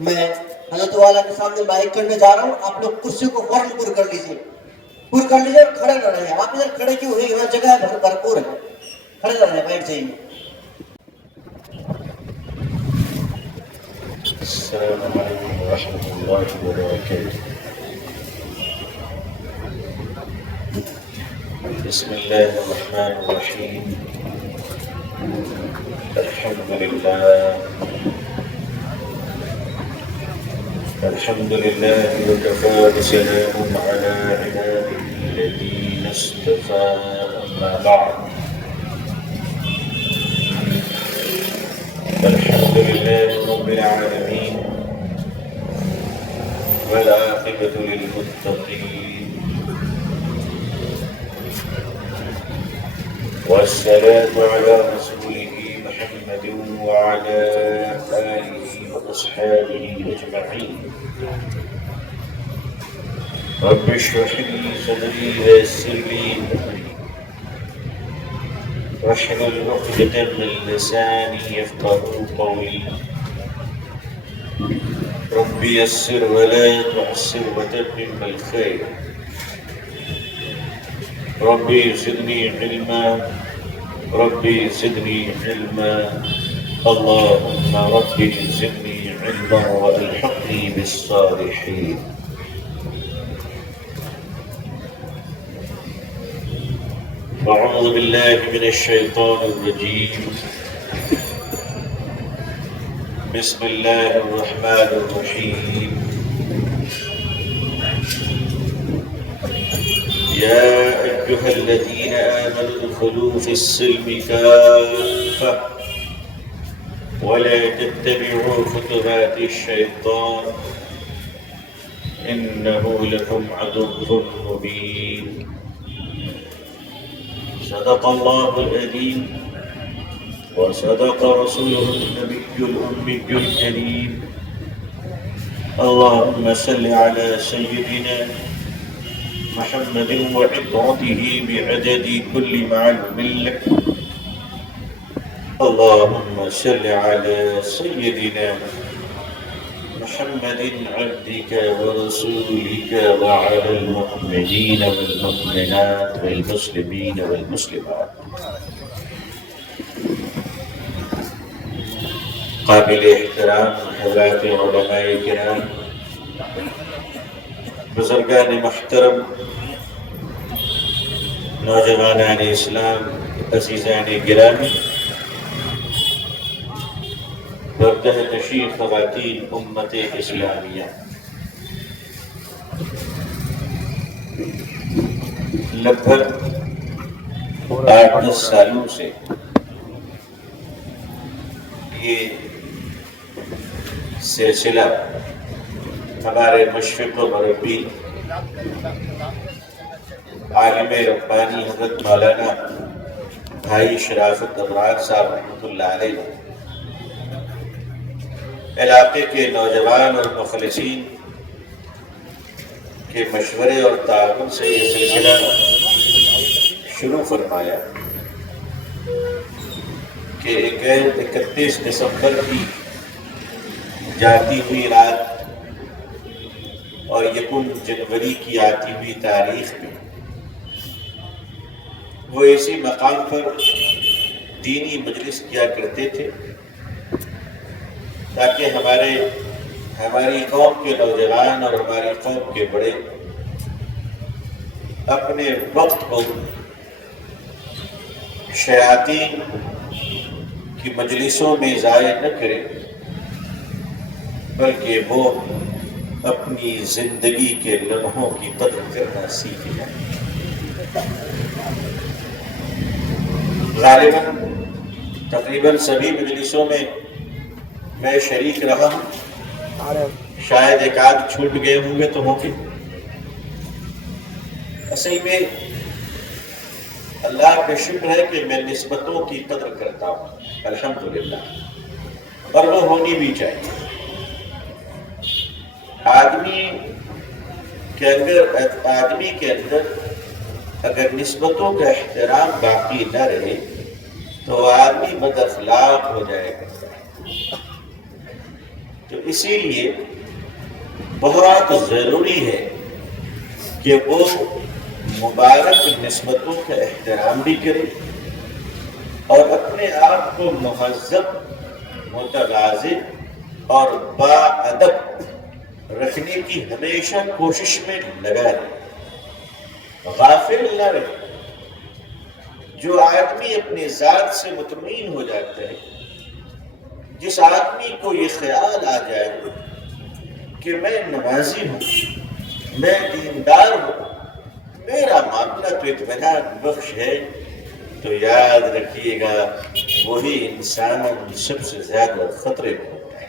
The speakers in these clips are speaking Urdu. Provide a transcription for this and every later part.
میں حضرت والا کے سامنے مائک کرنے جا رہا ہوں، آپ لوگ کرسی کو فوراً پر کر لیجیے اور کھڑے نہ رہے. آپ ادھر کھڑے کیوں ہوئے؟ یہاں جگہ بھرپور ہے، کھڑے نہ رہے، بیٹھ جائیے. السلام علیکم ورحمۃ اللہ وبرکاتہ. بسم اللہ الرحمن الرحیم. الحمد لله وكفى وسلام على عباده الذين اصطفى. أما بعد، الحمد لله رب العالمين والعاقبة للمتقين، والصلاة على رسوله محمد وعلى آله وأصحابه أجمعين. رب اشرح لي صدري ويسر لي أمري واحلل عقدة من لساني يفقهوا قولي. رب يسر ولا تعسر وتمم بالخير. ربي زدني علما، ربي زدني علما، اللهم ربي زدني علما والحقني بالصالحين. أعوذ بالله من الشيطان الرجيم. بسم الله الرحمن الرحيم. يا أيها الذين آمنوا ادخلوا في السلم كافة ولا تتبعوا خطوات الشيطان إنه لكم عدو مبين. صدق الله العظيم وصدق رسوله النبي الأمي الكريم. اللهم صل على سيدنا محمد وعطرته بعدد كل معلوم لك. اللهم صل على سيدنا محمد عبدك ورسولك وعلى المؤمنين والمؤمنات والمسلمين والمسلمات. قابل احترام حضرات علماء کرام، بزرگان محترم، نوجوانان اسلام، عزیزان گرامی، بردہ نشین خواتین امت اسلامیہ، لگ بھگ 8-10 سالوں سے یہ سلسلہ ہمارے مشفق و مربی عالم ربانی حضرت مولانا بھائی شرافت ابرار صاحب رحمۃ اللہ علیہ علاقے کے نوجوان اور مخلصین کے مشورے اور تعاون سے یہ سلسلہ شروع فرمایا کہ 31 دسمبر کی جاتی ہوئی رات اور 1 جنوری کی آتی ہوئی تاریخ میں وہ اسی مقام پر دینی مجلس کیا کرتے تھے تاکہ ہماری قوم کے نوجوان اور ہماری قوم کے بڑے اپنے وقت کو شیاطین کی مجلسوں میں ضائع نہ کریں، بلکہ وہ اپنی زندگی کے لمحوں کی قدر کرنا سیکھ جائیں. غالباً تقریباً سبھی مجلسوں میں میں شریک رہا ہوں، شاید ایک آدھ چھوٹ گئے ہوں گے تو ہوں گے. اصل میں اللہ کا شکر ہے کہ میں نسبتوں کی قدر کرتا ہوں الحمدللہ، اور وہ ہونی بھی چاہیے. آدمی کے اندر اگر نسبتوں کا احترام باقی نہ رہے تو آدمی بد اخلاق ہو جائے گا. تو اسی لیے بہت ضروری ہے کہ وہ مبارک نسبتوں کا احترام بھی کرے اور اپنے آپ کو مہذب، متواضع اور باادب رکھنے کی ہمیشہ کوشش میں لگا رہے، غافل نہ رہے۔ جو آدمی اپنی ذات سے مطمئن ہو جاتا ہے، جس آدمی کو یہ خیال آ جائے کہ میں نمازی ہوں، میں دیندار ہوں، میرا معاملہ تو اطمینان بخش ہے، تو یاد رکھیے گا وہی انسان سب سے زیادہ خطرے میں ہوتا ہے۔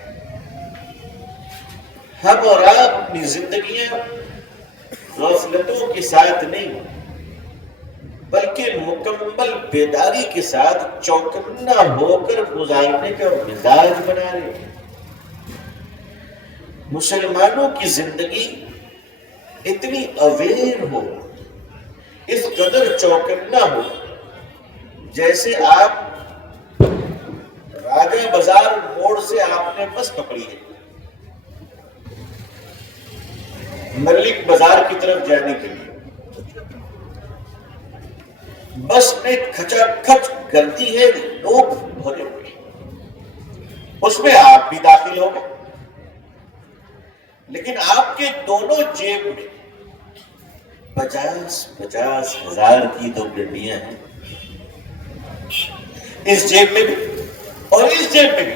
ہم اور آپ اپنی زندگیاں غفلتوں کے ساتھ نہیں بلکہ مکمل بیداری کے ساتھ چوکنا ہو کر گزارنے کا مزاج بنا رہے ہیں۔ مسلمانوں کی زندگی اتنی اویئر ہو، اس قدر چوکنا ہو، جیسے آپ راجہ بازار موڑ سے آپ نے بس پکڑی ہے ملک بازار کی طرف جانے کے لیے، بس میں کھچا کھچ گردی ہے، لوگ بھرے ہوئے، اس میں آپ بھی داخل ہو گئے، لیکن آپ کے دونوں جیب میں 50,000 کی دو گڈیاں ہیں، اس جیب میں بھی اور اس جیب میں بھی۔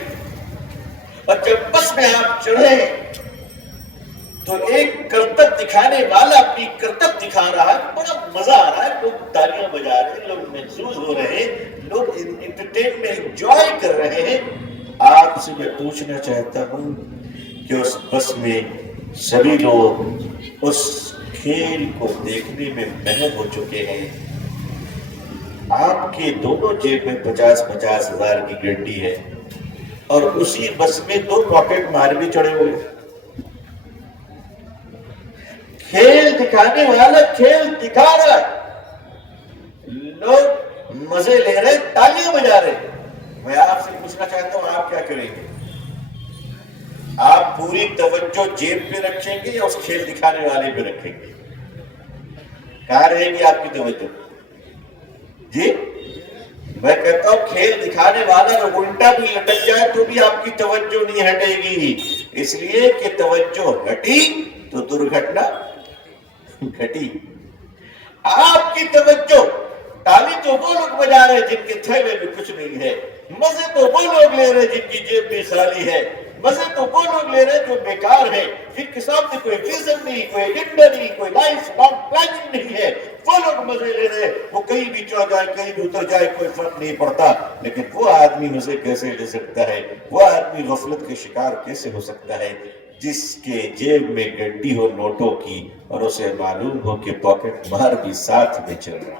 اور جب بس میں آپ چڑھے تو ایک کرتب دکھانے والا اپنی کرتب دکھا رہا ہے، بڑا مزہ آ رہا ہے، لوگ تالیاں بجا رہے ہیں، لوگ محظوظ ہو رہے ہیں، لوگ انٹرٹینمنٹ انجوائے کر رہے ہیں۔ آپ سے میں پوچھنا چاہتا ہوں کہ اس بس میں سبھی لوگ اس کھیل کو دیکھنے میں محو ہو چکے ہیں، آپ کے دونوں جیب میں 50,000 کی گڈی ہے، اور اسی بس میں 2 پاکٹ مار بھی چڑھے ہوئے۔ کھیل دکھانے والا کھیل دکھا رہا ہے، لوگ مزے لے رہے، تالیاں بجا رہے۔ میں آپ سے پوچھنا چاہتا ہوں آپ کیا کریں گے؟ آپ پوری توجہ جیب پہ رکھیں گے یا اس کھیل دکھانے والے پہ رکھیں گے؟ کہاں رہے گی آپ کی توجہ؟ جی میں کہتا ہوں کھیل دکھانے والا اگر الٹا بھی لٹک جائے تو بھی آپ کی توجہ نہیں ہٹے گی، اس لیے کہ توجہ ہٹی تو درگھٹنا گھٹی۔ آپ کی توجہ، تالی تو وہ لوگ بجا رہے جن کے تھیلے میں کچھ نہیں ہے، مزے تو وہ لوگ لے رہے جن کی جیب بھی خالی ہے، مزے تو وہ لوگ لے رہے جو بیکار ہیں، جن کے سامنے کوئی ویژن نہیں، کوئی ایجنڈا نہیں، کوئی لائف لانگ پلاننگ نہیں ہے، وہ لوگ مزے لے رہے، وہ کہیں بھی چڑھ جائے کہیں بھی اتر جائے کوئی فرق نہیں پڑتا۔ لیکن وہ آدمی مزے کیسے لے سکتا ہے، وہ آدمی غفلت کے شکار کیسے ہو سکتا ہے جس کے جیب میں گڈی ہو نوٹوں کی اور اسے معلوم ہو کہ پاکٹ مار بھی ساتھ میں چل رہا ہے؟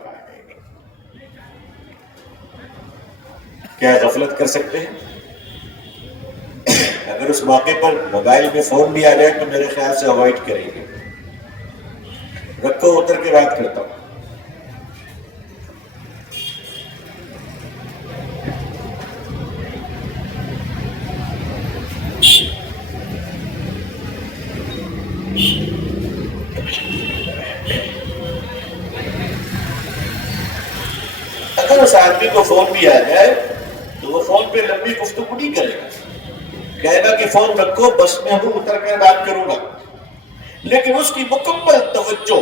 کیا غفلت کر سکتے ہیں؟ اگر اس موقع پر موبائل میں فون بھی آ جائے تو میرے خیال سے اوائڈ کریں گے، رکھو اتر کے بات کرتا ہوں۔ اگر اس آدمی کو فون بھی آ جائے تو وہ فون پہ لمبی گفتگو نہیں کرے گا، کہے گا کہ فون رکھو بس میں ہوں اتر کر بات کروں گا، لیکن اس کی مکمل توجہ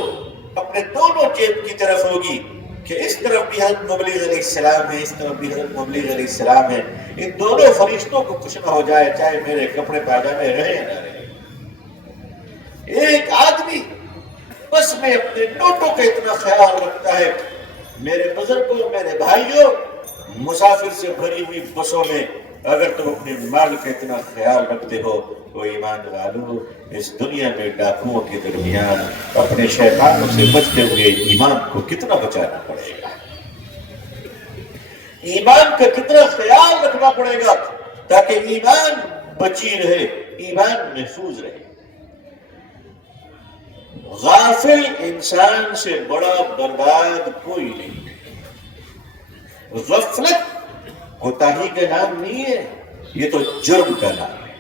اپنے دونوں جیب کی طرف ہوگی کہ اس طرف بھی حضرت مبلغ علیہ السلام ہے، اس طرف بھی حضرت مبلغ علیہ السلام ہے، ان دونوں فرشتوں کو کچھ نہ ہو جائے چاہے میرے کپڑے پاجامے رہے یا نہ رہے۔ ایک آدمی بس میں اپنے نوٹوں کا اتنا خیال رکھتا ہے، میرے بزرگوں، میرے بھائیوں، مسافر سے بھری ہوئی بسوں میں اگر تم اپنے مال کا اتنا خیال رکھتے ہو تو ایمان والو اس دنیا میں ڈاکوؤں کے درمیان اپنے شیطانوں سے بچتے ہوئے ایمان کو کتنا بچانا پڑے گا، ایمان کا کتنا خیال رکھنا پڑے گا تاکہ ایمان بچی رہے، ایمان محفوظ رہے۔ غافل انسان سے بڑا برباد کوئی نہیں۔ غفلت کوتاہی کا نام نہیں ہے، یہ تو جرم کا نام ہے۔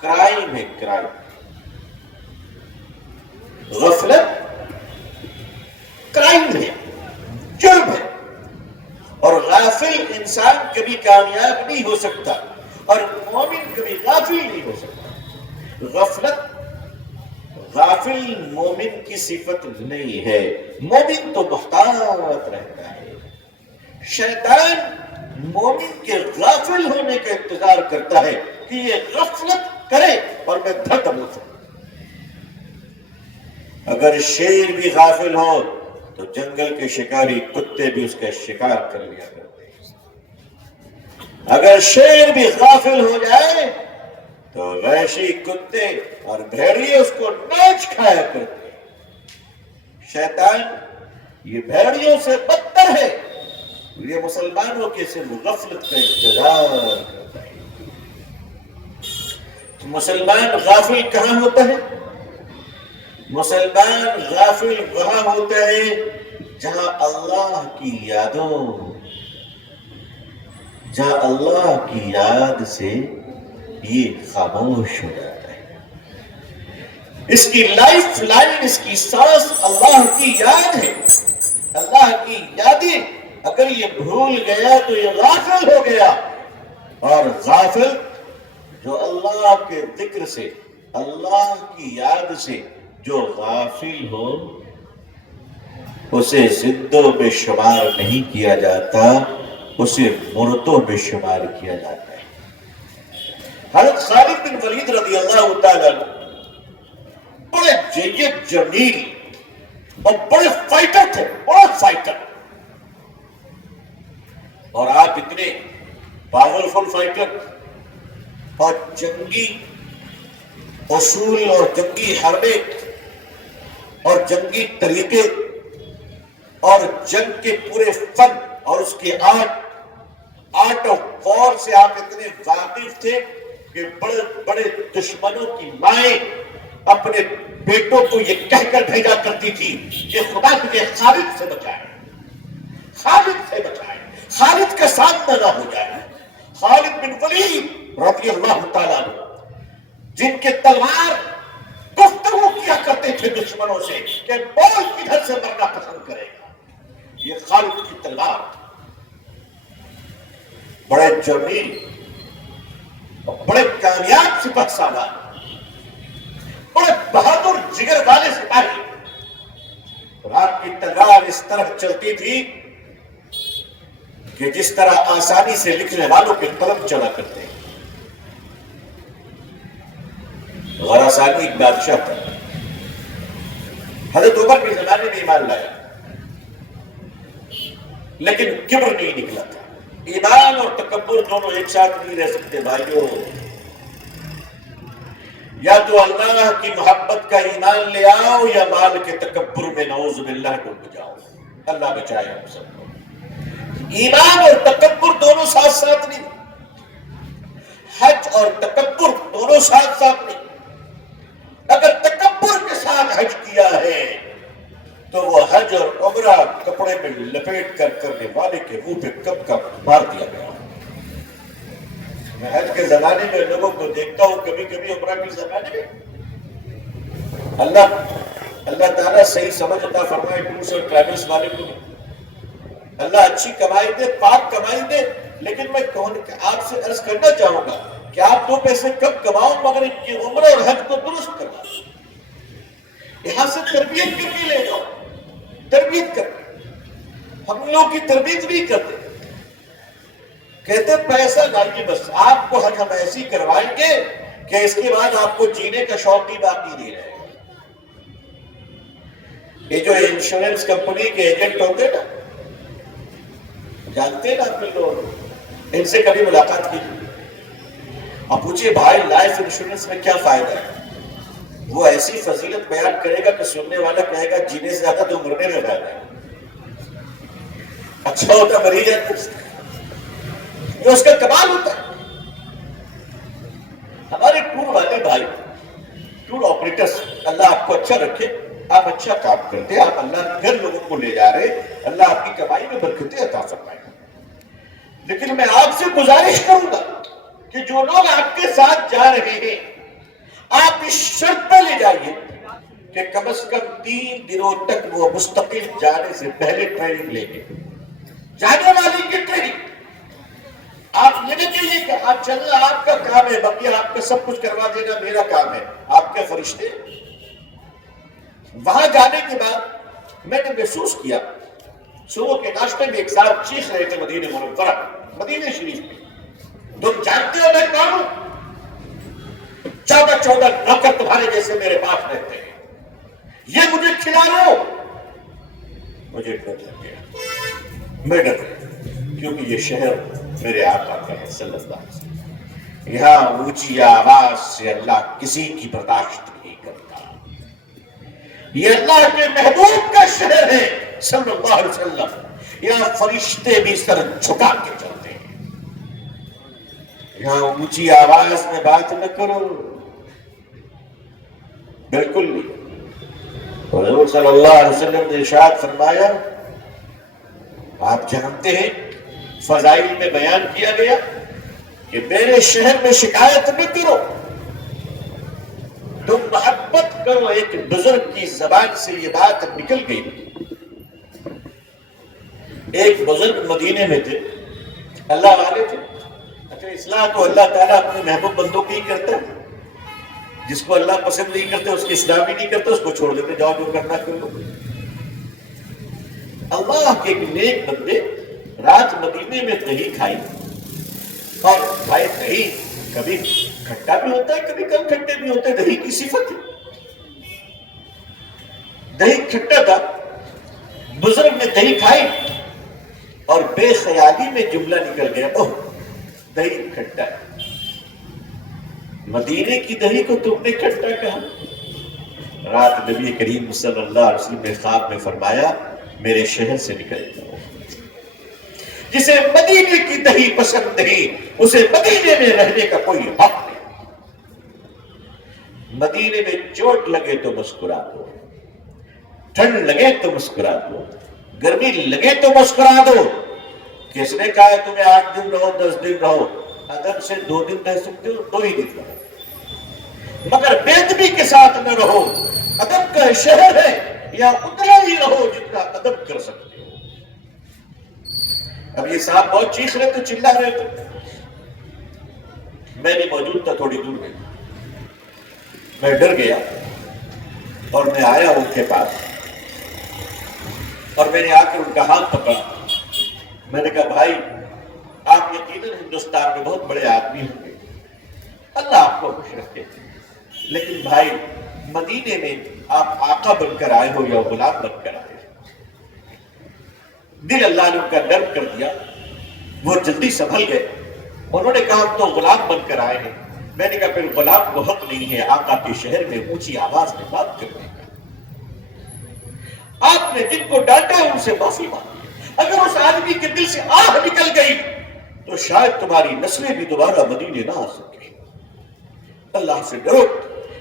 کرائم ہے، کرائم، غفلت کرائم ہے، جرم ہے، اور غافل انسان کبھی کامیاب نہیں ہو سکتا، اور مومن کبھی غافل نہیں ہو سکتا۔ غافل مومن کی صفت نہیں ہے، مومن تو محتاط رہتا ہے۔ شیطان مومن کے غافل ہونے کا انتظار کرتا ہے کہ یہ غفلت کرے اور میں دھڑم ہو سکوں۔ اگر شیر بھی غافل ہو تو جنگل کے شکاری کتے بھی اس کا شکار کر لیا کرتے ہیں۔ اگر شیر بھی غافل ہو جائے تو وحشی کتے اور بھیڑیے اس کو نوچ کھایا کرتے ہیں۔ شیطان یہ بھیڑیوں سے بدتر ہے، یہ مسلمانوں کے صرف غفلت کا انتظار کرتا ہے۔ تو مسلمان غافل کہاں ہوتا ہے؟ مسلمان غافل وہاں ہوتا ہے جہاں اللہ کی یاد سے یہ خاموش ہو جاتا ہے۔ اس کی لائف لائن، اس کی سانس اللہ کی یاد ہے، اللہ کی یادیں۔ اگر یہ بھول گیا تو یہ غافل ہو گیا، اور غافل جو اللہ کے ذکر سے، اللہ کی یاد سے جو غافل ہو اسے زندوں میں شمار نہیں کیا جاتا، اسے مردوں میں شمار کیا جاتا ہے۔ حضرت خالد بن ولید رضی اللہ تعالیٰ بڑے جید جمیل اور بڑے فائٹر تھے، بڑے فائٹر، اور آپ اتنے پاورفل فائٹر اور جنگی اصول اور جنگی حربے اور جنگی طریقے اور جنگ کے پورے فن اور اس کے آرٹ آف وار سے آپ اتنے واقف تھے کہ بڑے بڑے دشمنوں کی مائیں اپنے بیٹوں کو یہ کہہ کر بھیجا کرتی تھی کہ خدا تجھے خالد سے بچائے، خالد سے بچائے، خالد کا سامنا نہ ہو جائے۔ خالد بن ولید رضی اللہ تعالیٰ عنہ، جن کے تلوار گفتگو کیا کرتے تھے دشمنوں سے کہ بول کدھر سے مرنا پسند کرے گا، یہ خالد کی تلوار، بڑے جمیل اور بڑے کامیاب سپہ سالار، بڑے بہادر جگر والے سپاہی، اور آپ کی تلوار اس طرح چلتی تھی کہ جس طرح آسانی سے لکھنے والوں کے قلم چلا کرتے ہیں۔ غراسانی ایک بادشاہ تھا، حضرت عمر کے زمانے میں ایمان لایا، لیکن کبر نہیں نکلا تھا۔ ایمان اور تکبر دونوں ایک ساتھ نہیں رہ سکتے بھائیوں۔ یا تو اللہ کی محبت کا ایمان لے آؤ یا مال کے تکبر میں نعوذ باللہ ڈوب جاؤ۔ اللہ بچائے ہم سب کو۔ ایمان اور تکبر دونوں ساتھ ساتھ نہیں، حج اور تکبر دونوں ساتھ ساتھ نہیں۔ اگر تکبر کے ساتھ حج کیا ہے تو وہ حج اور عمرہ کپڑے میں لپیٹ کر کرنے والے کے منہ پہ کب کا مار دیا گیا۔ میں حج کے زمانے میں لوگوں کو دیکھتا ہوں، کبھی کبھی عمرہ کے زمانے میں، اللہ تعالیٰ صحیح سمجھ عطا فرمائے ٹورس اور ٹریولس والے کو، اللہ اچھی کمائی دے، پاک کمائی دے۔ لیکن میں آپ سے عرض کرنا چاہوں گا کہ آپ دو پیسے کب کماؤ مگر ان کی عمرہ اور حج کو درست کرنا، یہاں سے تربیت کر کے لے جاؤ، تربیت کر کے۔ ہم لوگ کی تربیت نہیں کرتے، کہتے پیسہ لائیے بس، آپ کو حج ہم ایسی کروائیں گے کہ اس کے بعد آپ کو جینے کا شوق ہی باقی نہیں رہے گا۔ یہ جو انشورنس کمپنی کے ایجنٹ ہوتے ہیں نا، جانتے ہیں نا آپ لوگ، ان سے کبھی ملاقات کیجیے، آپ پوچھئے بھائی لائف انشورنس میں کیا فائدہ ہے؟ وہ ایسی فضیلت بیان کرے گا کہ سننے والا کہے گا جینے سے زیادہ تو مرنے میں فائدہ ہے، اچھا ہوتا مری جاتا ہے، یہ اس کا کمال ہوتا ہے۔ ہمارے ٹور والے بھائی، ٹور آپریٹرز، اللہ آپ کو اچھا رکھے، آپ اچھا کام کرتے، آپ اللہ کے گھر لوگوں کو لے جا رہے، اللہ آپ کی کمائی میں برکتیں عطا فرمائے۔ لیکن میں آپ سے گزارش کروں گا کہ جو لوگ آپ کے ساتھ جا رہے ہیں اس شرط پہ لے جائیے کہ کم از کم 3 دنوں تک وہ مستقل جانے سے پہلے ٹریننگ لے گے. جانے والی کی ٹریننگ. آپ یہ نہیں کہیے کہ آپ چلنا آپ کا کام ہے، باقی آپ کا سب کچھ کروا دینا میرا کام ہے. آپ کے فرشتے. وہاں جانے کے بعد میں نے محسوس کیا صبح کے ناشتے میں ایک صاحب چیخ رہے تھے مدینہ منورہ، مدینہ شریف میں. تم جانتے ہو میں کون ہوں؟ 14 نوکر تمہارے جیسے میرے پاس رہتے ہیں، یہ مجھے کھلا رہے ہو. مجھے ڈر لگ گیا. میں ڈر گیا کیونکہ یہ شہر میرے آقا کا ہے صلی اللہ علیہ وسلم. یہاں اونچی آواز سے اللہ کسی کی برداشت نہیں کرتا. یہ اللہ کے محبوب کا شہر ہے صلی اللہ علیہ وسلم. یہاں فرشتے بھی سر جھکا کے چلتے ہیں. یہاں اونچی آواز میں بات نہ کرو، بالکل نہیں. حضور صلی اللہ علیہ وسلم نے ارشاد فرمایا، آپ جانتے ہیں فضائل میں بیان کیا گیا کہ میرے شہر میں شکایت نہ کرو، تم محبت کرو. ایک بزرگ کی زبان سے یہ بات نکل گئی. ایک بزرگ مدینے میں تھے، اللہ والے تھے. اچھا، اصلاح تو اللہ تعالیٰ اپنے محبوب بندوں کی ہی کرتا ہے. جس کو اللہ پسند نہیں کرتے اس کی اصلاح بھی نہیں کرتے، اس کو چھوڑ دیتے، جاؤ جو کرنا کر لو. اللہ کے ایک نیک بندے رات مدینے میں دہی کھائی، اور بھائی دہی کبھی کھٹا بھی ہوتا ہے کبھی کم کھٹے بھی ہوتے ہیں، دہی کی صفت ہے. دہی کھٹا تھا. بزرگ نے دہی کھائی اور بے خیالی میں جملہ نکل گیا، اوہ دہی کھٹا ہے. مدینے کی دہی کو تم نے کھٹا کہا. رات نبی کریم صلی اللہ علیہ وسلم نے خواب میں فرمایا، میرے شہر سے نکل جاؤ. جسے مدینے کی دہی پسند نہیں اسے مدینے میں رہنے کا کوئی حق نہیں. مدینے میں چوٹ لگے تو مسکرا دو، ٹھنڈ لگے تو مسکرا دو، گرمی لگے تو مسکرا دو. کس نے کہا تمہیں 8 دن رہو 10 دن رہو؟ ادب سے 2 دن رہ سکتے ہو، 2 ہی دن رہو، مگر بے ادبی کے ساتھ نہ رہو. ادب کا شہر ہے، یا اتنا ہی رہو جتنا ادب کر سکتے ہو. اب یہ صاحب بہت چیخ رہے تھے، چلا رہے تھے. میں بھی موجود تھا تھوڑی دور میں. میں ڈر گیا اور میں آیا ان کے پاس، اور میں نے آ کے ان کا ہاتھ پکڑا. میں نے کہا بھائی آپ یقیناً ہندوستان میں بہت بڑے آدمی ہوں گے، اللہ آپ کو خوش رکھے، لیکن بھائی مدینے میں آپ آقا بن کر آئے ہو یا غلام بن کر آئے ہو؟ دل اللہ نے ان کا نرم کر دیا، وہ جلدی سنبھل گئے. انہوں نے کہا ہم تو غلام بن کر آئے ہیں. میں نے کہا پھر غلام کو حق نہیں ہے آقا کے شہر میں اونچی آواز میں بات کرنے کا. آپ نے جن کو ڈانٹا ان سے معافی مانگی. اگر اس آدمی کے دل سے آہ نکل گئی تو شاید تمہاری نسلیں بھی دوبارہ مدینے نہ آ سکے. اللہ سے ڈرو.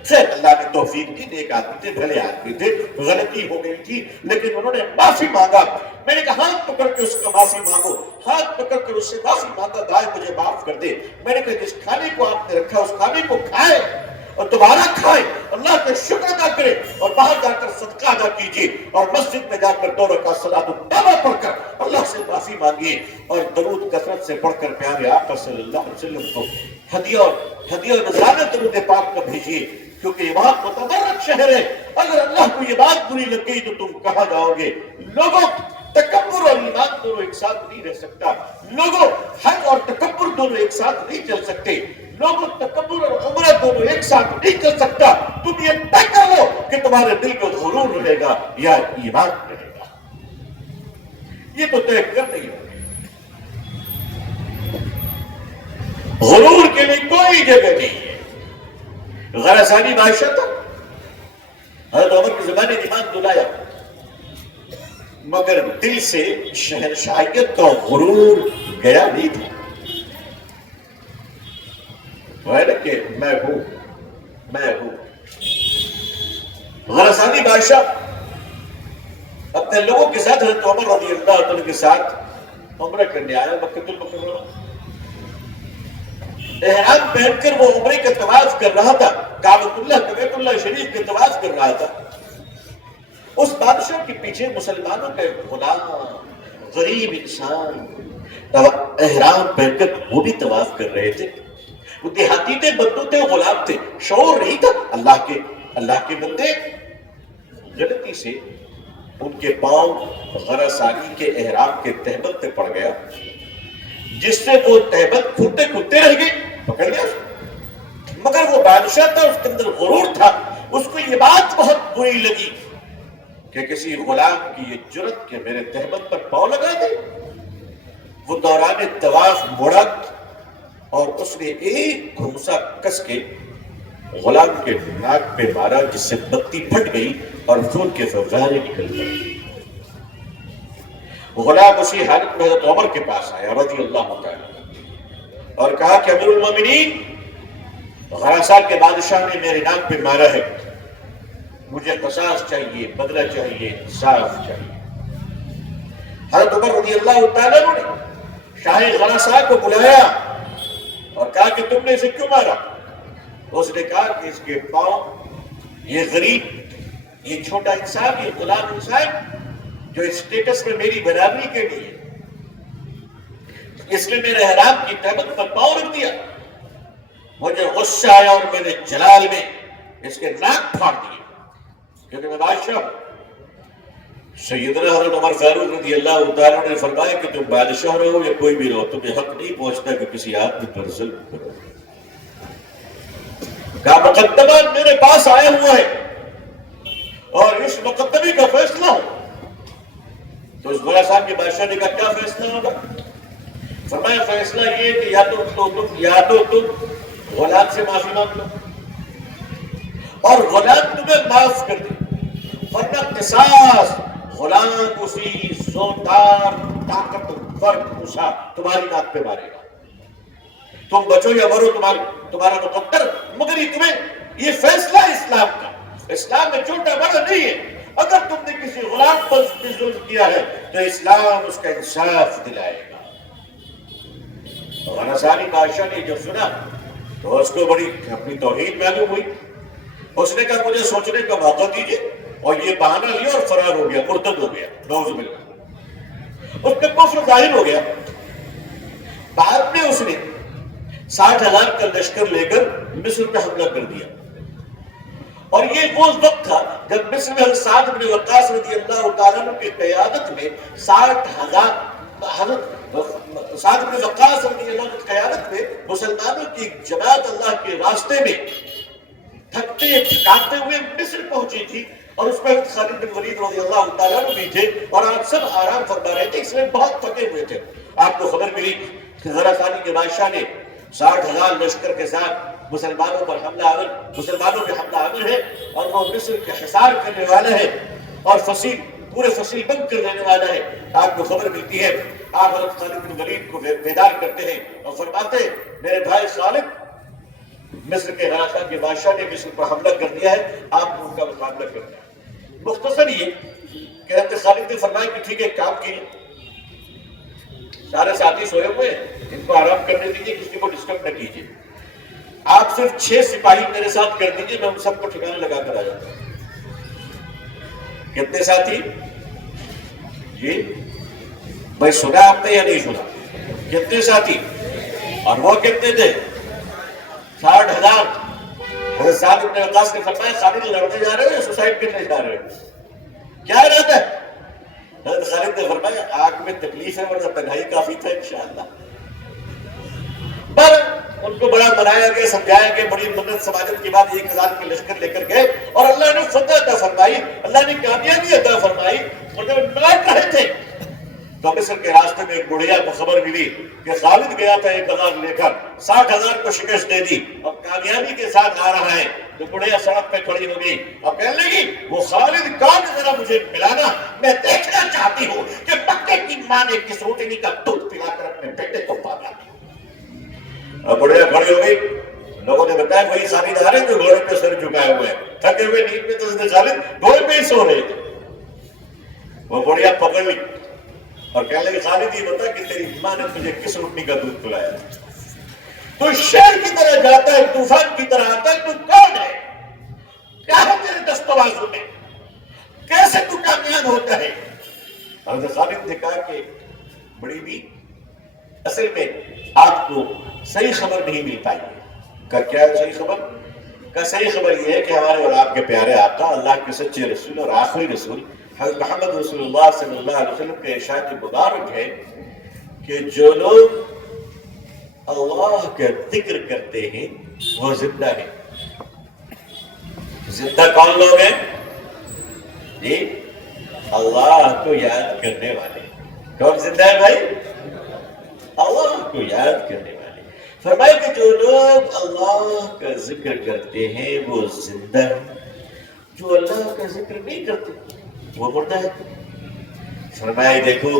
خیر اللہ نے توفیق دی، نیک آدمی تھے، بھلے آدمی تھے، غلطی ہو گئی تھی لیکن انہوں نے معافی مانگا. میں نے کہا ہاتھ پکڑ کے اس کا معافی مانگو. ہاتھ پکڑ کر اس سے معافی مانگا، بھائی مجھے معاف کر دے. میں نے کہا جس کھانے کو آپ نے رکھا اس کھانے کو کھائے اور دوبارہ کھائے، اللہ کا شکر ادا کرے، اور باہر جا کر صدقہ ادا کیجیے، اور مسجد میں جا کر 2 رکعت صلاۃ التوبہ پڑھ کر اللہ سے معافی مانگیے، اور درود کثرت سے پڑھ کر پیارے آقا صلی اللہ علیہ وسلم کو ہدیہ اور نذرانہ درود پاک کا بھیجیے، کیونکہ یہ بہت متبرک شہر ہے. اگر اللہ کو یہ بات بری لگ گئی تو تم کہاں جاؤ گے؟ لوگوں تکبر اور ایمان دونوں ایک ساتھ نہیں رہ سکتا. لوگوں حج اور تکبر دونوں ایک ساتھ نہیں چل سکتے. لوگوں تکبر اور عمرہ دونوں ایک ساتھ نہیں چل سکتا. تم یہ طے کر لو کہ تمہارے دل میں غرور رہے گا یا ایمان رہے گا. یہ تو طے کر نہیں ہے. غرور کے لیے کوئی جگہ نہیں ہے. غرضانی بادشاہ تھا، حضرت عمر کی زبان ایمان دلایا، مگر دل سے شہنشاہیت کا غرور گیا نہیں تھا. کہ میں ہوں. غرضانی بادشاہ اپنے لوگوں کے ساتھ حضرت عمر رضی اللہ عنہ کے ساتھ عمرہ کرنے آیا مکہ المکرمہ. احرام پہن کر وہ عمرے کا طواف کر رہا تھا، کعبۃ اللہ بیت اللہ شریف کے طواف کر رہا تھا، اس بادشاہ کے پیچھے مسلمانوں کا ایک غلام غریب انسان احرام پہن کر وہ بھی طواف کر رہے تھے. وہ دیہاتی تھے، بدو تھے، غلام تھے، شعور نہیں تھا. اللہ کے بندے غلطی سے ان کے پاؤں غراسانی کے احرام کے تہبند پہ پڑ گیا، جس سے وہ تہبند کھدتے کھدتے رہ گئی، پکڑ گیا. مگر وہ بادشاہ تھا، اس کے اندر غرور تھا، اس کو یہ بات بہت بری لگی کہ کسی غلام کی یہ جرت کہ میرے تہبند پر پاؤں لگا دے. وہ دوران طواف مڑا اور اس نے ایک گھونسا کس کے غلام کے ناک پہ مارا، جس سے بتی پھٹ گئی اور خون کے فوارے نکل گئے. غلام اسی حالت میں حضرت عمر کے پاس آیا رضی اللہ تعالی اور کہا کہ امیر المومنین، غراسان کے بادشاہ نے میرے ناک پہ مارا ہے، مجھے قصاص چاہیے، بدلہ چاہیے، انصاف چاہیے. حضرت عمر رضی اللہ تعالیٰ نے شاہ غراسان کو بلایا اور کہا کہ تم نے اسے کیوں مارا؟ اس نے کہا کہ اس کے پاؤں، یہ غریب، یہ چھوٹا انسان، یہ غلام انسان جو اسٹیٹس میں میری برابری کے لیے اس نے میرے احرام کی تہبند پر پاؤں رکھ دیا. مجھے غصہ آیا اور میں نے جلال میں اس کے ناک پھاڑ دیے، کیونکہ میں بادشاہ ہوں. سیدنا حضرت عمر فاروق رضی اللہ تعالیٰ نے فرمایا کہ تم بادشاہ رہو یا کوئی بھی رہو، تمہیں حق نہیں پہنچتا کہ کسی آدمی پر ظلم کرو. کہا مقدمہ میرے پاس آیا ہوا ہے اور اس مقدمے کا فیصلہ ہو. تو اس غراسان کے بادشاہ نے کہا کیا فیصلہ ہوگا؟ فرمایا فیصلہ یہ کہ یا تو تم غلام سے معافی مانگ لو اور غلام تمہیں معاف کر دے، ورنہ قصاص غلام اسی زوردار طاقتور موسیٰ تمہاری ناک پہ مارے گا. تم بچو یا مرو تمہارا مقدر، مگر یہ تمہیں یہ فیصلہ اسلام کا، اسلام میں چھوٹا بڑا نہیں ہے. اگر تم نے کسی غلام پر ظلم کیا ہے تو اسلام اس کا انصاف دلائے گا. غراسانی بادشاہ نے جب سنا تو اس کو بڑی اپنی توہین معلوم ہوئی. اس نے کہا مجھے سوچنے کا موقع دیجیے، اور یہ بہانہ لیا اور فرار ہو گیا، مرتد ہو گیا، نعوذ باللہ. اس کا کفر ظاہر ہو گیا. بعد میں اس نے 60,000 کا لشکر لے کر مصر پہ حملہ کر دیا. اور یہ وہ وقت تھا جب مصر میں سعد بن وقاص رضی اللہ تعالیٰ عنہ کی قیادت میں 60,000 سعد بن وقاص رضی اللہ عنہ کی قیادت میں مسلمانوں کی جماعت اللہ کے راستے میں تھکتے تھکاتے ہوئے مصر پہنچی تھی. اور اس میں خالد بن ولید رضی اللہ تعالیٰ عنہ بھی تھے اور آپ سب آرام فرما رہے تھے، اس میں بہت تھکے ہوئے تھے. آپ کو خبر ملی کہ غراسانی کے بادشاہ نے 60,000 لشکر کے ساتھ مسلمانوں پر حملہ آور، مسلمانوں پہ حملہ آور ہے اور وہ مصر کا حصار کرنے والا ہے اور پورے فصیل بند کر دینے والا ہے. آپ کو خبر ملتی ہے، آپ حضرت خالد بن ولید کو بیدار کرتے ہیں اور فرماتے ہیں میرے بھائی خالد، مصر کے غراسان کے بادشاہ نے مصر پر حملہ کر دیا ہے، آپ نے ان کا مقابلہ کرنا ہے. مختصر یہ کہ حضرت خالد نے فرمایا کہ ٹھیک ہے کام کیجیے، سارے ساتھی سوئے ہوئے ہیں، ان کو آرام کرنے دیجیے، کسی کو ڈسٹرب نہ کیجیے، آپ صرف 6 سپاہی میرے ساتھ کر دیجیے، میں ان سب کو ٹھکانے لگا کر آ جاتا ہوں. کتنے ساتھی؟ جی بھائی سنا آپ نے یا نہیں سنا؟ کتنے ساتھی؟ اور وہ کتنے تھے؟ 60,000. حضرت سعد بن وقاص نے فرمایا خالد لڑنے جا رہے ہو یا سوسائڈ کرنے جا رہے ہو؟ کیا ارادہ ہے؟ حضرت خالد نے فرمایا آگ میں تکلیف ہے ورنہ تنہائی کافی تھا انشاءاللہ. پر ان کو بڑا منایا گیا، سمجھایا گیا، بڑی منت سماجت کے بعد 1,000 کے لشکر لے کر گئے اور اللہ نے فتح عطا فرمائی، اللہ نے کامیابی عطا فرمائی. اور جب لوٹ رہے تھے تو مصر کے راستے میں ایک بڑھیا کو خبر ملی کہ خالد گیا تھا 1,000 لے کر، 60,000 کو شکست دے دی اور کامیابی کے ساتھ آ رہا ہے. تو بڑھیا سڑک پہ کھڑی ہو گئی اور کہنے لگی وہ خالد کون ذرا مجھے ملانا، میں دیکھنا چاہتی ہوں کہ مکے کی ماں نے کس روٹنی کا دودھ پلا کر اپنے بیٹے کو پالا. اور بڑھیا کھڑی ہو گئی. لوگوں نے بتایا وہی خالد آ رہے جو گھوڑے پہ سر جھکائے ہوئے ہیں، تھکے ہوئے نیند میں تو خالد گھوڑے پہ ہی سو رہے تھے. وہ بڑھیا پکڑ لی اور کہنے لگے خالد یہ بتا کہ تیری ماں نے تجھے کس روٹنی کا دودھ پلایا؟ تو شیر کی طرح جاتا ہے، طوفان کی طرح آتا ہے، تو کون ہے؟ کیا ہے تیرے دست و بازو میں؟ کیسے تو کامیاب ہوتا ہے؟ حضرت خالد نے کہا کہ بڑی بھی اصل میں آپ کو صحیح خبر نہیں مل پائی ہے۔ کہ کیا ہے صحیح خبر؟ کہ صحیح خبر یہ ہے کہ ہمارے اور آپ کے پیارے آقا، اللہ کے سچے رسول اور آخری رسول حضرت محمد رسول اللہ صلی اللہ علیہ وسلم کے ارشاد مبارک ہے کہ جو لوگ اللہ کا ذکر کرتے ہیں وہ زندہ ہیں۔ زندہ کون لوگ ہیں؟ جی، اللہ کو یاد کرنے والے۔ کون زندہ ہے بھائی؟ اللہ کو یاد کرنے والے۔ فرمایا کہ جو لوگ اللہ کا ذکر کرتے ہیں وہ زندہ ہیں، جو اللہ کا ذکر نہیں کرتے وہ مردہ ہے۔ فرمایا دیکھو،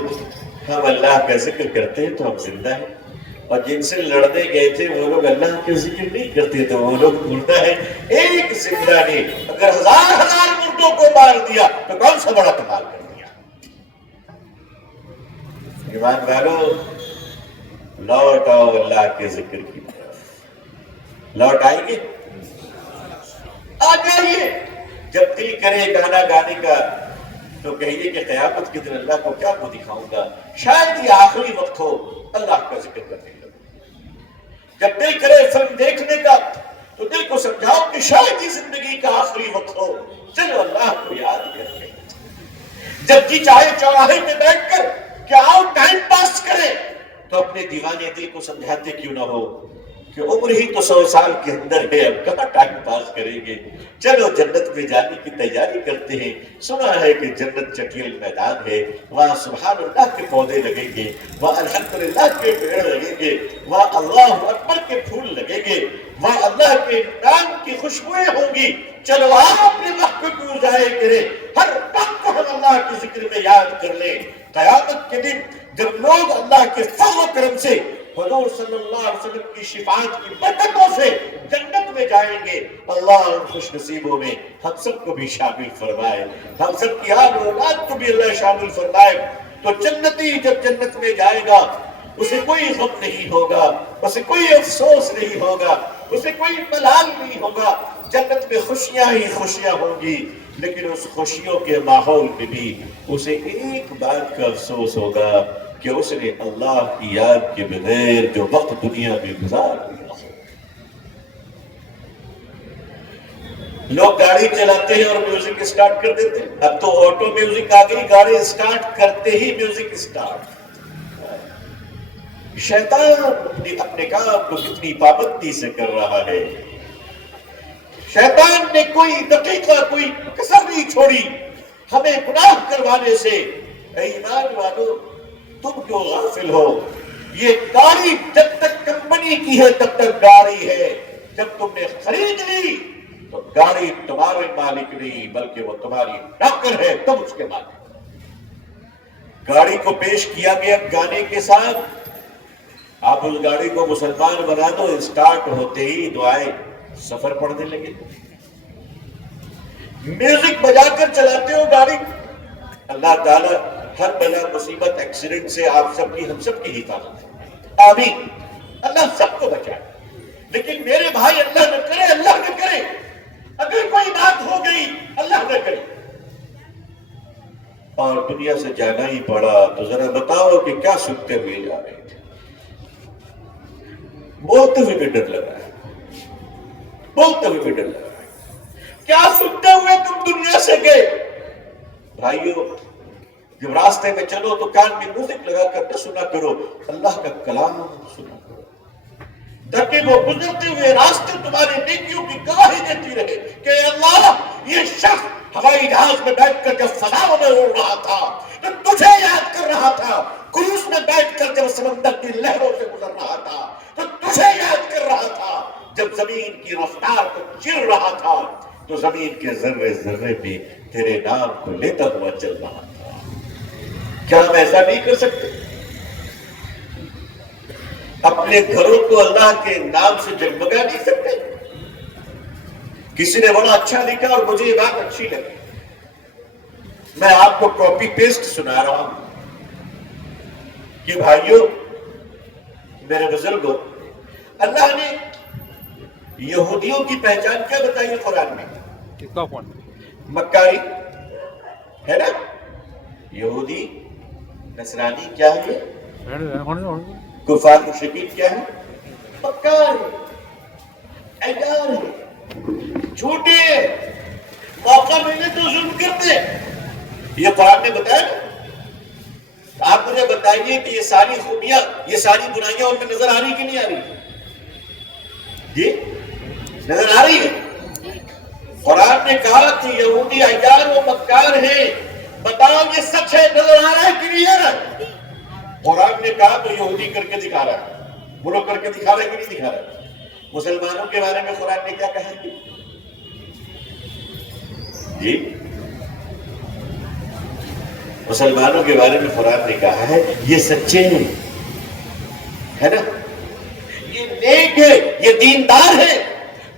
ہم اللہ کا ذکر کرتے ہیں تو ہم زندہ ہیں، اور جن سے لڑنے گئے تھے وہ لوگ اللہ کا ذکر نہیں کرتے تو وہ لوگ مردہ ہیں۔ ایک زندہ نے اگر ہزار مردوں کو مار دیا تو کون سا بڑا کمال کر دیا۔ ایمان والو، لوٹ آؤ اللہ کے ذکر کی طرف۔ لوٹ آئیں گے؟ آ جائیے۔ جب دل کرے گانا گانے کا تو کہیے کہ قیامت کے دن اللہ کو کیا کو دکھاؤں گا، شاید یہ آخری وقت ہو اللہ کا ذکر کرنے کا۔ جب دل کرے فلم دیکھنے کا تو دل کو سمجھاؤ کہ شاید یہ زندگی کا آخری وقت ہو، چلو اللہ کو یاد کریں۔ جب جی چاہے چوراہے میں بیٹھ کر کہ آؤ ٹائم پاس کریں، تو اپنے دیوانے دل کو سمجھاتے کیوں نہ ہو کہ عمر ہی تو 100 سال کے اندر ہے، اب کہاں ٹائم پاس کریں گے، چلو جنت میں جانے کی تیاری کرتے ہیں۔ سنا ہے کہ جنت چٹیل میدان ہے، وہاں سبحان اللہ کے پودے لگیں گے، وہاں الحمدللہ کے پیڑ لگیں گے، وہاں اللہ اکبر کے پھول لگیں گے، وہاں اللہ کے نام کی خوشبوئیں ہوں گی۔ چلو آپ اپنے وقت کو کیوں ضائع کریں، ہر وقت کو ہم اللہ کے ذکر میں یاد کر لیں۔ قیامت کے دن جب لوگ اللہ کے فضل و کرم سے حضور صلی اللہ علیہ وسلم کی شفاعت کی برکتوں سے جنت میں جائیں گے، اللہ ان خوش نصیبوں میں ہم سب کو بھی شامل فرمائے، ہم سب کی آل و اولاد کو بھی اللہ شامل فرمائے۔ تو جنتی جب جنت میں جائے گا اسے کوئی غم نہیں ہوگا، اسے کوئی افسوس نہیں ہوگا، اسے کوئی ملال نہیں ہوگا۔ جنت میں خوشیاں ہی خوشیاں ہوں گی، لیکن اس خوشیوں کے ماحول میں بھی اسے ایک بات کا افسوس ہوگا کہ اس نے اللہ کی یاد کے بغیر جو وقت دنیا میں گزار دیا۔ لوگ گاڑی چلاتے ہیں اور میوزک اسٹارٹ کر دیتے ہیں، اب تو آٹو میوزک آ گئی، گاڑی اسٹارٹ کرتے ہی میوزک اسٹارٹ۔ شیطان اپنے کام کو کتنی پابندی سے کر رہا ہے، شیطان نے کوئی دقیقہ کوئی کسر نہیں چھوڑی ہمیں گناہ کروانے سے۔ اے ایمان والو، تم کیوں غافل ہو؟ یہ گاڑی جب تک کمپنی کی ہے تب تک گاڑی ہے، جب تم نے خرید لی تو گاڑی تمہارے مالک نہیں بلکہ وہ تمہاری نوکر ہے، تم اس کے مالک۔ گاڑی کو پیش کیا گیا گانے کے ساتھ، آپ اس گاڑی کو مسلمان بنا دو، اسٹارٹ ہوتے ہی دعائیں سفر پڑھنے لگے۔ میوزک بجا کر چلاتے ہو گاڑی، اللہ تعالی ہر بلا مصیبت ایکسیڈنٹ سے آپ سب کی ہم سب کی حفاظت ہے، آمین، اللہ سب کو بچائے۔ لیکن میرے بھائی، اللہ نہ کرے، اللہ نہ کرے، اگر کوئی بات ہو گئی اللہ نہ کرے اور دنیا سے جانا ہی پڑا، تو ذرا بتاؤ کہ کیا سنتے ہوئے جا رہے تھے؟ بولتے ہوئے بھی ڈر لگ رہا ہے، بولتے ہوئے بھی ڈر لگ رہا ہے، کیا سنتے ہوئے تم دنیا سے گئے؟ بھائیو، جب راستے میں چلو تو کان میں میوزک لگا کر نہ سنا کرو، اللہ کا کلام سنا کرو، تاکہ وہ گزرتے ہوئے راستے تمہاری نیکیوں کی گواہی دیتی رہے کہ اے اللہ، یہ شخص ہوائی جہاز میں بیٹھ کر جب فضاؤں میں اڑ رہا تھا تو تجھے یاد کر رہا تھا، کروز میں بیٹھ کر جب سمندر کی لہروں سے گزر رہا تھا تو تجھے یاد کر رہا تھا، جب زمین کی رفتار کو چر رہا تھا تو زمین کے ذرے ذرے میں تیرے نام کو لیتا ہوا چل رہا تھا۔ کیا ہم ایسا نہیں کر سکتے؟ اپنے گھروں کو اللہ کے نام سے جگمگا نہیں سکتے؟ کسی نے بڑا اچھا لکھا اور مجھے یہ بات اچھی لگی، میں آپ کو کاپی پیسٹ سنا رہا ہوں کہ بھائیو، میرے بزرگوں، اللہ نے یہودیوں کی پہچان کیا بتائی ہے قرآن میں؟ مکاری ہے نا، یہودی نصرانی کیا ہے، کفار مشرکین کیا ہے، مکار ہے، ایجار ہے، جھوٹے ہیں، موقع ملے تو ظلم کرتے ہیں. یہ قرآن نے بتایا. آپ مجھے بتائیے کہ یہ ساری خوبیاں، یہ ساری برائیاں ان میں نظر آ رہی کہ نہیں آ رہی؟ جی نظر آ رہی ہے. قرآن نے کہا کہ یہودی ایجار و مکار ہیں. بتاؤ یہ سچ ہے، نظر آ رہا ہے کہ نہیں آ رہا ہے؟ قرآن نے کہا تو یہودی کر کے دکھا رہا ہے. وہ کر کے دکھا رہا ہے کہ نہیں دکھا رہا ہے؟ مسلمانوں کے بارے میں قرآن نے کیا کہا ہے؟ جی مسلمانوں کے بارے میں قرآن نے کہا ہے یہ سچے ہیں، ہے نا، یہ نیک ہے، یہ دیندار ہے،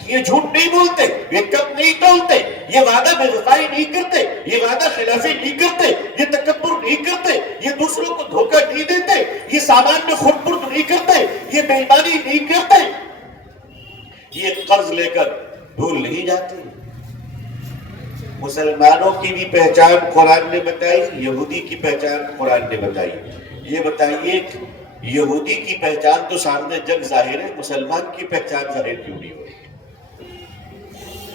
یہ جھوٹ نہیں بولتے، یہ کم نہیں تولتے، یہ وعدہ بے وفائی نہیں کرتے، یہ وعدہ خلافی نہیں کرتے، یہ تکبر نہیں کرتے، یہ دوسروں کو دھوکہ نہیں دیتے، یہ سامان میں خود برد نہیں کرتے، یہ بے ایمانی نہیں کرتے، یہ قرض لے کر بھول نہیں جاتے. مسلمانوں کی بھی پہچان قرآن نے بتائی، یہودی کی پہچان قرآن نے بتائی. یہ بتائیے کہ یہودی کی پہچان تو سامنے جگ ظاہر ہے، مسلمان کی پہچان ظاہر کیوں نہیں ہو رہی؟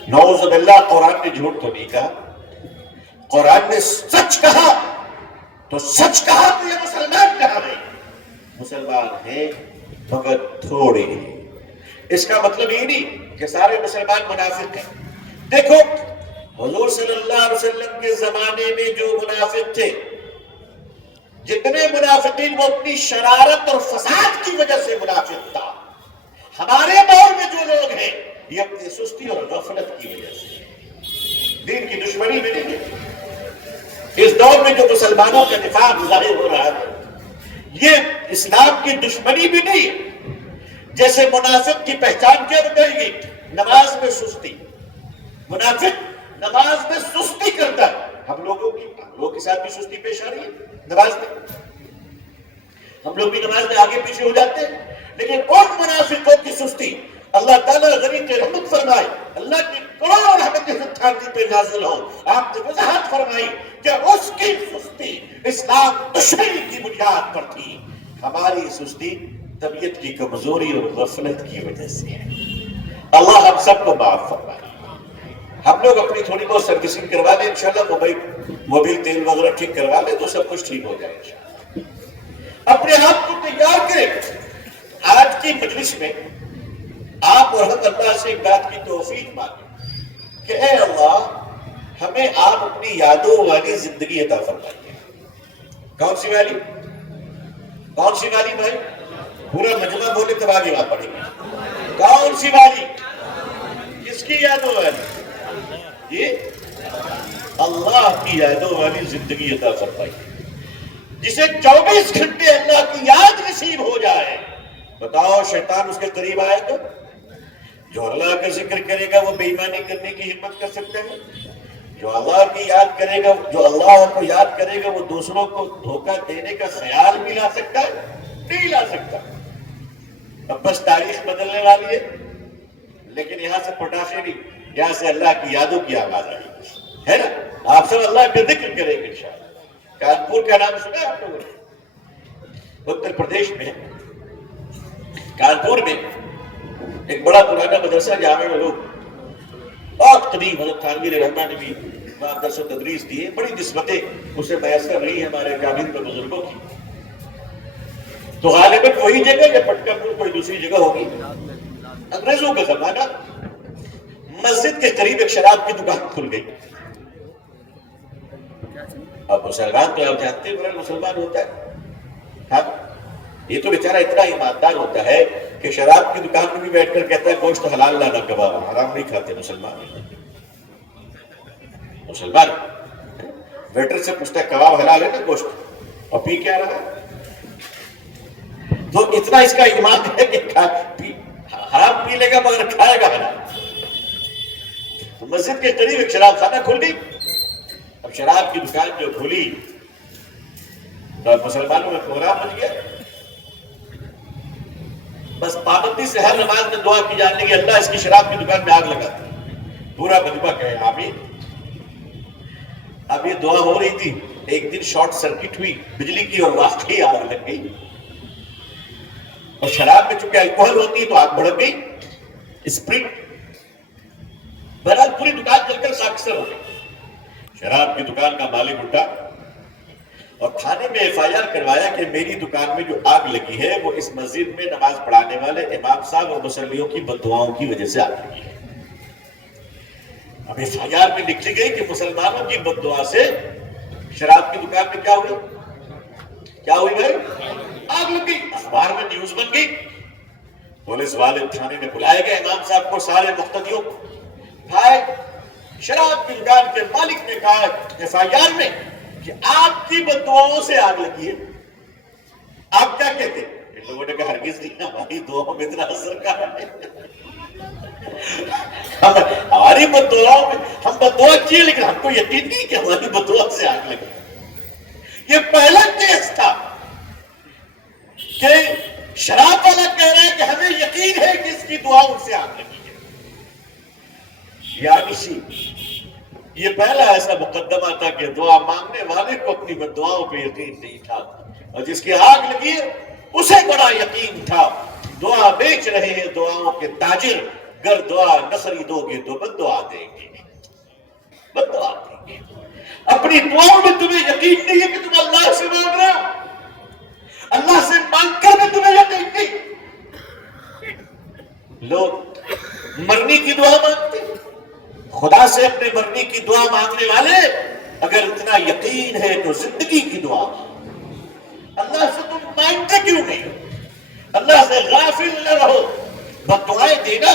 نعوذ باللہ. قرآن نے جھوٹ تو نہیں کہا، قرآن نے سچ کہا. تو سچ کہا تو یہ مسلمان کہا نہیں. مسلمان ہیں مگر تھوڑے ہیں. اس کا مطلب یہ نہیں کہ سارے مسلمان منافق ہیں. دیکھو حضور صلی اللہ علیہ وسلم کے زمانے میں جو منافق تھے، جتنے منافقین وہ اپنی شرارت اور فساد کی وجہ سے منافق تھا. ہمارے دور میں جو لوگ ہیں یہ اپنی سستی اور غفلت کی وجہ سے، دین کی دشمنی میں نہیں ہے. اس دور میں جو مسلمانوں کا نفاق ظاہر ہو رہا ہے یہ اسلام کی دشمنی بھی نہیں ہے. جیسے منافق کی پہچان کیا بتائے گی؟ نماز میں سستی. منافق نماز میں سستی کرتا ہے. ہم لوگوں کے ساتھ بھی سستی پیش آ رہی ہے نماز میں. ہم لوگ بھی نماز میں آگے پیچھے ہو جاتے ہیں. لیکن ان منافقوں کی سستی اللہ تعالیٰ غنی کے رحمت فرمائے، اللہ کی کروڑوں رحمت دھرتی پہ نازل ہو. آپ نے وضاحت فرمائی کہ اس کی سستی اسلام دشمنی کی بنیاد پر تھی. ہماری سستی طبیعت کی کمزوری اور غفلت کی وجہ سے ہے. اللہ ہم سب کو معاف فرمائے. ہم لوگ اپنی تھوڑی بہت سروسنگ کروا لیں انشاءاللہ، موبائل تیل وغیرہ ٹھیک کروا لیں تو سب کچھ ٹھیک ہو جائے انشاءاللہ. اپنے آپ کو تیار کریں. آج کی مجلس میں آپ اور ہم اللہ سے ایک بات کی توفیق مانگیں کہ اے اللہ ہمیں آپ اپنی یادوں والی زندگی عطا فرمائیے. کون سی والی؟ کون سی والی بھائی؟ پورا مجمع بولے تب آگے بات پڑے گی. کون سی والی؟ کس کی یادوں والی؟ یہ اللہ کی یادوں والی زندگی عطا فرمائیے جسے 24 گھنٹے اللہ کی یاد نصیب ہو جائے. بتاؤ شیطان اس کے قریب آئے گا؟ جو اللہ کا ذکر کرے گا وہ بے ایمانی کرنے کی ہمت کر سکتے ہیں؟ جو اللہ کی یاد کرے گا، جو اللہ کو یاد کرے گا وہ دوسروں کو دھوکہ دینے کا خیال بھی لا سکتا ہے؟ نہیں لا سکتا. اب بس تاریخ بدلنے والی ہے، لیکن یہاں سے پٹاخے نہیں، یہاں سے اللہ کی یادوں کی آواز آئی ہے نا. آپ سب اللہ کا ذکر کریں گے انشاءاللہ. کانپور کا نام سنا ہے آپ لوگوں نے؟ اتر پردیش میں کانپور میں ایک بڑا پرانا مدرسہ جہاں میں لوگ بہت قدیم حضرت تھانوی رحمہ نے بھی وہاں درس و تدریس دی ہے. بڑی نسبتیں اسے میسر رہی ہیں ہمارے کامل پر بزرگوں کی. تو غالباً وہی جگہ یا پٹکا پور کوئی دوسری جگہ ہوگی. انگریزوں کا زمانہ، مسجد کے قریب ایک شراب کی دکان کھل گئی. اب مسلمان تو آپ جانتے ہیں برا مسلمان ہوتا ہے، ہاں یہ تو بیچارہ اتنا ایماندار ہوتا ہے کہ شراب کی دکان میں بھی بیٹھ کر کہتا ہے گوشت حلال لانا، کباب حرام نہیں کھاتے مسلمان. مسلمان ویٹر سے پوچھتا ہے کباب حلال ہے نا گوشت، اور پی کیا رہا ہے؟ تو اتنا اس کا ایمان ہے کہ حرام پی لے گا مگر کھائے گا حلال. مسجد کے قریب ایک شراب خانہ کھل گئی. اب شراب کی دکان جو کھلی تو مسلمانوں میں کوہرام مچ گیا. بس پابندی سے ہر نماز میں دعا کی جانے کی اللہ اس کی شراب کی دکان میں آگ لگا دی. پورا مجمع کہے آمین. اب یہ دعا ہو رہی تھی, ایک دن شارٹ سرکٹ ہوئی بجلی کی اور واقعی آگ لگ گئی. اور شراب میں چونکہ الکوہل ہوتی ہے تو آگ بھڑک گئی, اسپرٹ. بہرحال پوری دکان جل کر خاکستر ہو گئی. شراب کی دکان کا مالک اٹھا اور تھانے میں ایف آئی آر کروایا کہ میری دکان میں جو آگ لگی ہے وہ اس مسجد میں نماز پڑھانے والے امام صاحب اور مصلیوں کی بددعاؤں کی وجہ سے آگ لگی ہے. اب ایف آئی آر میں لکھی گئی کہ مسلمانوں کی بددعا سے شراب کی دکان میں کیا ہوئی, کیا ہوئی بھائی, آگ لگ گئی. اخبار میں نیوز بن گئی. پولیس والے تھانے میں بلائے گئے امام صاحب کو, سارے مقتدیوں کو. بھائی شراب کی دکان کے مالک نے کہا ایف آئی آر میں کہ آپ کی بددعاؤں سے آگ لگی ہے, آپ کیا کہتے ہیں؟ ان لوگوں نے کہا ہرگز نہیں, ہماری دعاؤں میں اتنا اثر کہاں ہے. ہماری بددعاؤں میں ہم بددعا کیے لیکن ہم کو یقین نہیں کہ ہماری بددعا سے آگ لگی. یہ پہلا کیس تھا کہ شراب والا کہہ رہا ہے کہ ہمیں یقین ہے کہ اس کی دعاؤں سے آگ لگی ہے. یعنی یہ پہلا ایسا مقدمہ تھا کہ دعا مانگنے والے کو اپنی بددعاؤں پہ یقین نہیں تھا, اور جس کی آگ لگی ہے اسے بڑا یقین تھا. دعا بیچ رہے ہیں دعاؤں کے تاجر, گر دعا نہ خریدو گے تو بددعا دیں گے, بددعا دیں گے. اپنی دعاؤں میں تمہیں یقین نہیں ہے کہ تم اللہ سے مانگ رہے ہو, اللہ سے مانگ کر میں تمہیں یقین نہیں. لوگ مرنے کی دعا مانگتے, خدا سے اپنے مرنے کی دعا مانگنے والے اگر اتنا یقین ہے تو زندگی کی دعا. اللہ سے تم مانگتے کیوں نہیں؟ اللہ سے غافل نہ رہو. بددعائیں دینا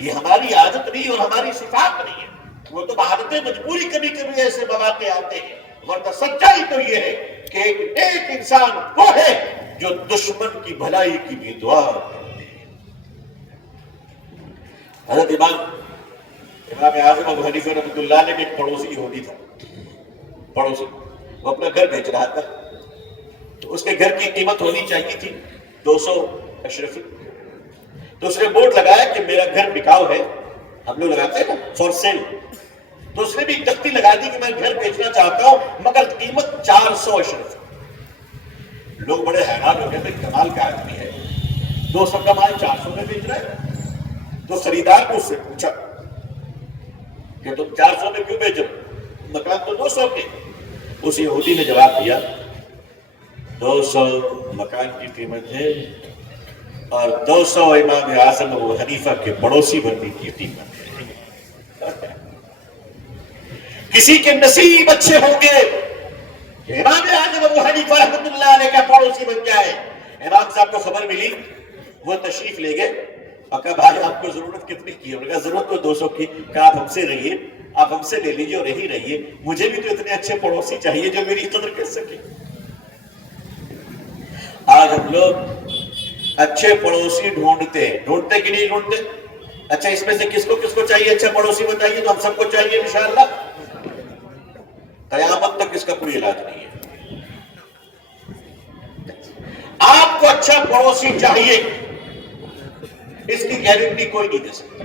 یہ ہماری عادت نہیں اور ہماری صفات نہیں ہے, وہ تو عادتیں مجبوری کبھی کبھی ایسے مواقع آتے ہیں, ورنہ سچائی تو یہ ہے کہ ایک نیک انسان وہ ہے جو دشمن کی بھلائی کی بھی دعا کرتے ہیں. حضرت امام اعظم ابو حنیفہ رحمۃ اللہ علیہ کے ایک پڑوسی یہودی تھا. پڑوسی وہ اپنا گھر بیچ رہا تھا, تو اس کے گھر کی قیمت ہونی چاہیے تھی 200 اشرفی. تو اس نے بورڈ لگایا کہ میرا گھر بکاؤ ہے, ہم لوگ لگاتے ہیں نا فار سیل. تو اس نے بھی ایک تختی لگا دی کہ میں گھر بیچنا چاہتا ہوں مگر قیمت 400 اشرفی. لوگ بڑے حیران ہو گئے تھے, کمال کا آدمی ہے, 200 کا مال 400 میں بیچ رہا ہے. تو خریدار کو اس سے پوچھا کہ تم 400 میں کیوں بیچ رہے, مکان تو 200 کے. اس یہودی نے جواب دیا 200 مکان کی قیمت ہے اور 200 امام اعظم ابو حنیفہ کے پڑوسی بننے کی قیمت ہے. کسی کے نصیب اچھے ہوں گے کہ امام اعظم ابو حنیفہ رحمۃ اللہ علیہ کا پڑوسی بن جائے. امام صاحب کو خبر ملی, وہ تشریف لے گئے اور کہا بھائی آپ کو ضرورت کتنی کی ہے؟ کہا ضرورت تو 200 کی. کہا آپ ہم سے رہیے, آپ ہم سے لے لیجیے اور یہی رہیے, مجھے بھی تو اتنے اچھے پڑوسی چاہیے جو میری قدر کر سکے. آج ہم لوگ اچھے پڑوسی ڈھونڈتے کہ نہیں ڈھونڈتے؟ اچھا اس میں سے کس کو چاہیے اچھا پڑوسی بتائیے, تو ہم سب کو چاہیے انشاءاللہ. قیامت تک اس کا کوئی علاج نہیں ہے. آپ کو اچھا پڑوسی چاہیے, اس کی گارنٹی کوئی نہیں دے سکتا.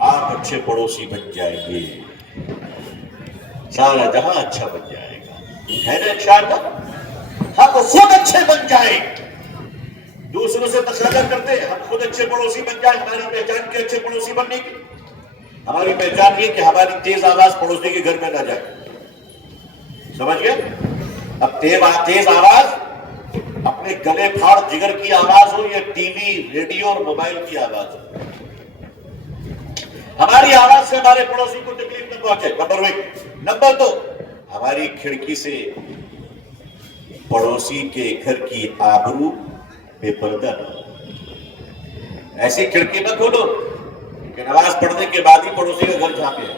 آپ اچھے پڑوسی بن جائیں گے, سارا جہاں اچھا بن جائے گا, ہے نا انشاءاللہ. ہم خود اچھے بن جائیں, دوسروں سے تقاضا کرتے ہیں ہم خود اچھے پڑوسی بن جائیں. ہماری پہچان کے اچھے پڑوسی بننے کی, ہماری پہچان یہ کہ ہماری تیز آواز پڑوسی کے گھر میں نہ جائے. سمجھ گئے؟ اب تیز آواز اپنے گلے پھاڑ جگر کی آواز ہو یا ٹی وی ریڈیو اور موبائل کی آواز ہو, ہماری آواز سے ہمارے پڑوسی کو تکلیف نہ پہنچے. نمبر 1. نمبر 2, ہماری کھڑکی سے پڑوسی کے گھر کی آبرو بے پردہ نہ ہو. ایسی کھڑکی نہ کھولو کہ نماز پڑھنے کے بعد ہی پڑوسی کا گھر جھانکے.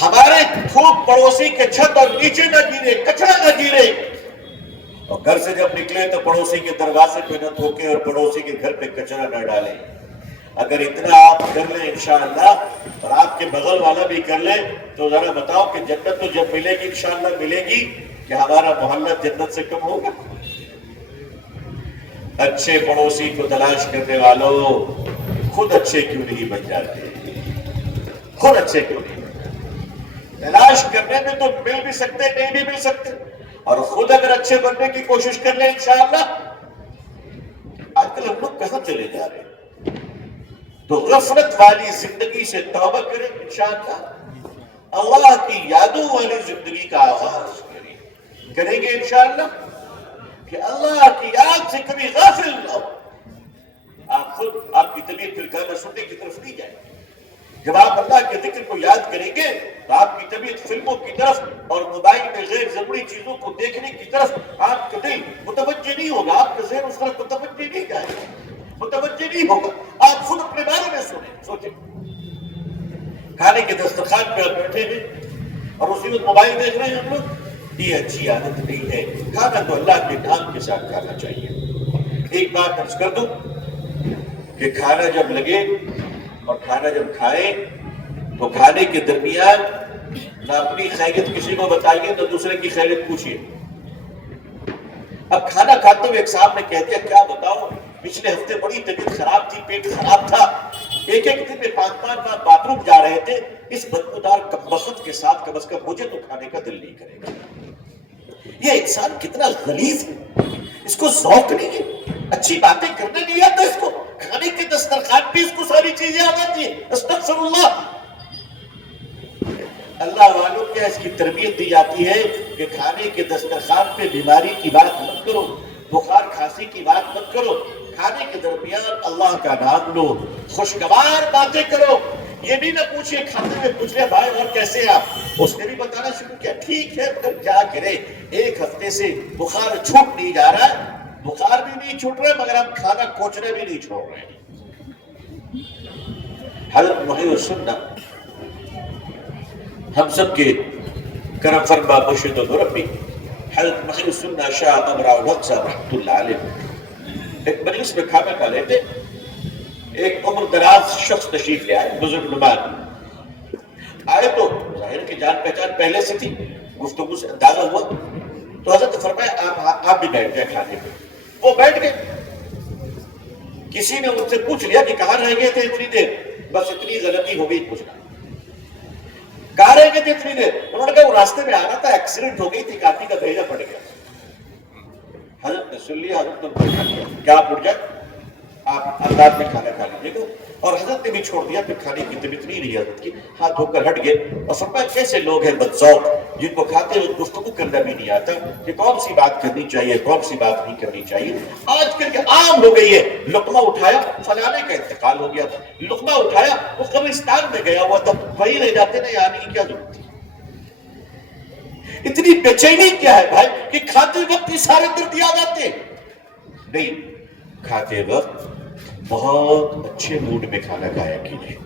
ہمارے تھوک پڑوسی کے چھت اور نیچے نہ گرے, کچرا نہ گرے, اور گھر سے جب نکلے تو پڑوسی کے دروازے پہ نہ تھوکے اور پڑوسی کے گھر پہ کچرا نہ ڈالیں. اگر اتنا آپ کر لیں انشاءاللہ, اور آپ کے بغل والا بھی کر لیں, تو ذرا بتاؤ کہ جنت تو جب ملے گی انشاءاللہ ملے گی کہ ہمارا محلہ جنت سے کم ہوگا؟ اچھے پڑوسی کو تلاش کرنے والوں خود اچھے کیوں نہیں بن جاتے؟ خود اچھے کیوں نہیں بن جاتے؟ تلاش کرنے میں تو مل بھی سکتے نہیں بھی مل سکتے، اور خود اگر اچھے بننے کی کوشش کر لیں انشاءاللہ۔ آج کل ہم لوگ کہاں چلے جا رہے ہیں؟ تو غفلت والی زندگی سے توبہ کریں انشاءاللہ، اللہ کی یادوں والی زندگی کا آغاز کریں گے انشاءاللہ، کہ اللہ کی یاد سے کبھی غافل نہ ہو۔ آپ خود آپ کی طبیعت پھر گانا سننے کی طرف نہیں جائے۔ جب آپ اللہ کے ذکر کو یاد کریں گے تو آپ کی طبیعت فلموں کی طرف اور موبائل میں غیر ضروری چیزوں کو دیکھنے کی طرف آپ کا دل متوجہ نہیں ہوگا، آپ کا ذہن اس طرف متوجہ نہیں جائے گا، متوجہ نہیں ہوگا۔ آپ خود اپنے بارے میں سوچیں، کھانے کے دسترخوان پہ آپ بیٹھے ہیں اور اسی وقت موبائل دیکھ رہے ہیں ہم لوگ، یہ اچھی عادت نہیں ہے۔ کھانا تو اللہ کے نام کے ساتھ کھانا چاہیے۔ ایک بات عرض کر دوں کہ کھانا جب لگے اور کھانا جب کھائیں تو کھانے کے درمیان نہ اپنی خیریت کسی کو بتائیے نہ دوسرے کی خیریت پوچھیے۔ اب کھانا کھاتے ہوئے ایک صاحب نے کہہ دیا کیا بتاؤ، پچھلے ہفتے بڑی طبیعت خراب تھی، پیٹ خراب تھا، ایک دن میں 5 بار باتھ روم جا رہے تھے، اس بدبودار کمبخت کے ساتھ کم از کم مجھے تو کھانے کا دل نہیں کرے گا۔ یہ انسان کتنا غلیظ ہے، اس کو ذوق نہیں ہے، اچھی باتیں کرنے نہیں آتا اس کو، کھانے کے دسترخوان پہ اس کو ساری چیزیں آ جاتی ہیں۔ استغفر اللہ۔ اللہ والوں کیا اس کی تربیت دی جاتی ہے کہ کھانے کے دسترخوان پہ بیماری کی بات مت کرو، بخار کھانسی کی بات مت کرو، کھانے کے درمیان اللہ کا نام لو، خوشگوار باتیں کرو۔ یہ بھی نہ پوچھئے کھاتے میں پوچھ لیا بھائی اور کیسے ہیں آپ، اس نے بھی بتانا شروع کیا ٹھیک ہے مگر کیا کرے، ایک ہفتے سے بخار چھوٹ نہیں جا رہا ہے، بخار بھی نہیں چھوٹ رہا مگر ہم کھانا کوچنے بھی نہیں چھوڑ رہے۔ حضرت محی السنہ ہم سب کے کرم فرما مرشد و مربی حضرت محی السنہ شاہ امراء الحق صاحب رحمۃ اللہ علیہ ایک مجلس میں کھانا کھا لیتے، ایک عمر دراز شخص تشریف لے آئے، بزرگ نمان آئے تو ظاہر کی جان پہچان پہلے سے تھی، گفتگو سے اندازہ ہوا تو حضرت فرمایا آپ بھی بیٹھ جائیں کھانے پہ۔ وہ بیٹھ گئے، کسی نے ان سے پوچھ لیا کہ کہاں رہ گئے تھے اتنی دیر، بس اتنی غلطی ہو گئی پوچھنا، کہاں رہ گئے تھے اتنی دیر، انہوں نے کہا وہ راستے میں آ رہا تھا، ایکسیڈنٹ ہو گئی تھی، کافی کا بھیجا پڑ گیا۔ حضرت نے سن لیا، حضرت نے پوچھا کیا آپ اٹھ جائے، آپ انداز میں کھانا کھا لیجیے گا، اور حضرت نے بھی چھوڑ دیا، پھر کھانے کی طبیعت نہیں رہی حضرت کی، ہاتھ دھو کر ہٹ گئے اور فرمایا کیسے لوگ ہیں بدذوق جن کو کھاتے ہوئے گفتگو کرنا بھی نہیں آتا کہ کون سی بات کرنی چاہیے کون سی بات نہیں کرنی چاہیے۔ آج کل کے عام ہو گئی ہے، لقمہ اٹھایا فلانے کا انتقال ہو گیا تھا، لقمہ اٹھایا وہ قبرستان میں گیا ہوا تھا، وہی رہ جاتے نا، آنے کی کیا ضرورت ہے؟ اتنی بے چینی کیا ہے بھائی کہ کھاتے وقت یہ سارے درد یاد آتے نہیں، کھاتے وقت بہت اچھے موڈ میں کھانا کھایا کیجیے،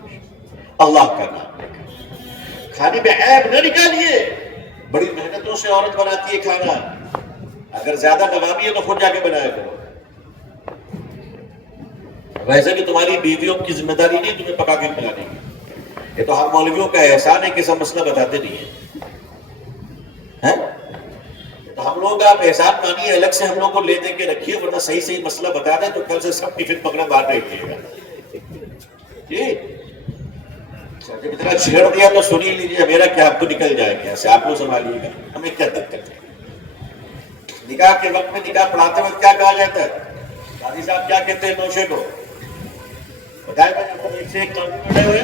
اللہ کا نام لے کر، کھانے میں عیب نہ نکالیے۔ بڑی محنتوں سے عورت بناتی ہے کھانا، اگر زیادہ نوامی ہے تو خود جا کے بنایا کرو، ویسے بھی تمہاری بیویوں کی ذمہ داری نہیں تمہیں پکا کے کھلانے کی، یہ تو ہم مولویوں کا احسان ہے کہ سب مسئلہ بتاتے نہیں ہیں، تو ہم لوگ آپ احسان مانیے، الگ سے ہم لوگ کو لے دے کے رکھیے، ورنہ صحیح صحیح مسئلہ بتا دیں تو کل سے سب ٹفن پکڑے باہر رکھیے گا جی۔ جب اتنا چھیڑ دیا تو سن ہی لیجیے، میرا کیا آپ تو نکل جائے گا، ایسے آپ کو سنبھالیے گا، ہمیں کیا دقت ہے۔ نکاح کے وقت میں نکاح پڑھاتے وقت کیا کہا جاتا ہے، قاضی صاحب کیا کہتے ہیں نوشے کو بتائے گا، ایک سے ایک قانون بنے ہوئے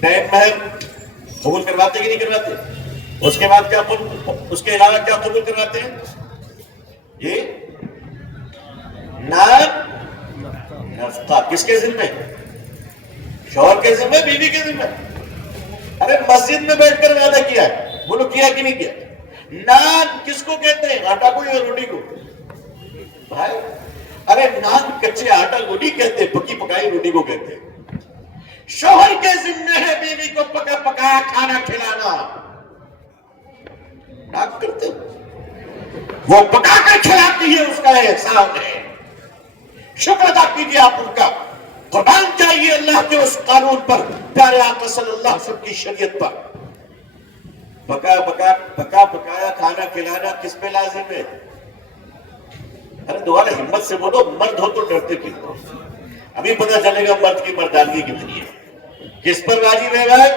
ٹائم مہر قبول کرواتے کہ نہیں کرواتے، اس کے بعد کیا اس کے علاوہ کیا قبول کرواتے ہیں یہ نام نفقہ، کس کے ذمہ، شوہر کے ذمہ، بیوی کے ذمہ۔ ارے مسجد میں بیٹھ کر وعدہ کیا ہے، بولو کیا کہ نہیں کیا؟ نان کس کو کہتے ہیں، آٹا کو یا روٹی کو بھائی؟ ارے نان کچے آٹا کو نہیں کہتے، پکی پکائی روٹی کو کہتے ہیں۔ شوہر کے ذمہ ہے بیوی کو پکا پکایا کھانا کھلانا، نہ کرتے وہ پکا کر کھلاتی ہے، اس کا احسان ہے، شکر ادا کیجیے آپ ان کا، قربان چاہیے اللہ کے اس قانون پر، پیارے آقا صلی اللہ علیہ وسلم کی شریعت پر۔ پکا پکایا کھانا کھلانا کس پہ لازم ہے؟ ارے دوبارہ ہمت سے بولو، مرد ہو تو ڈرتے کیوں ہو؟ ابھی پتہ چلے گا مرد کی مردانگی کتنی ہے. کس پر راضی رہ گئے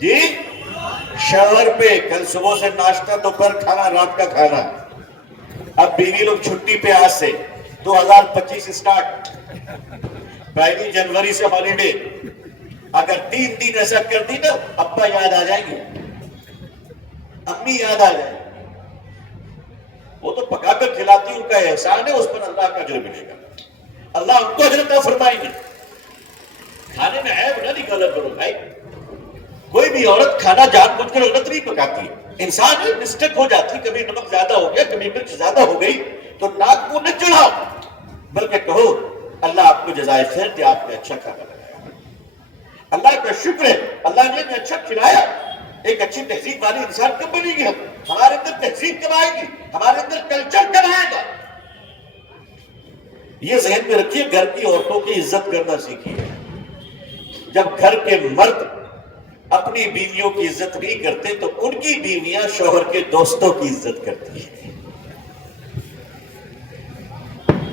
جی؟ شوہر پہ. کل صبح سے ناشتہ، دوپہر کھانا، رات کا کھانا. اب بیوی لوگ چھٹی پہ آج سے 2025 اسٹارٹ، 1 جنوری سے ہالیڈے. اگر 3 دن ایسا کر دی نا، ابا یاد آ جائیں گے، امی یاد آ جائیں گے. وہ تو پکا کر کھلاتی، ان کا احسان ہے، اس پر اللہ کا اجر ملے گا. اللہ ان کو اجر عطا فرمائیں گے. کھانے میں عیب نہ نکالا کرو بھائی. کوئی بھی عورت کھانا جان بوجھ کر غلط نہیں پکاتی ہے. انسان مسٹیک ہو جاتی، کبھی نمک زیادہ ہو گیا، کبھی مرچ زیادہ ہو گئی، تو ناک کو نہ چڑھاؤ، بلکہ کہو اللہ آپ کو جزائے خیر دے، آپ نے اچھا کھانا بنایا. اللہ کا شکر ہے، اللہ نے اچھا کھلایا. ایک اچھی تہذیب والی انسان کب بنے گی؟ ہمارے اندر تہذیب کب آئے گی؟ ہمارے اندر کلچر کب آئے گا؟ یہ ذہن میں رکھیے، گھر کی عورتوں کی عزت کرنا سیکھیے. جب گھر کے مرد اپنی بیویوں کی عزت نہیں کرتے تو ان کی بیویاں شوہر کے دوستوں کی عزت کرتی ہیں.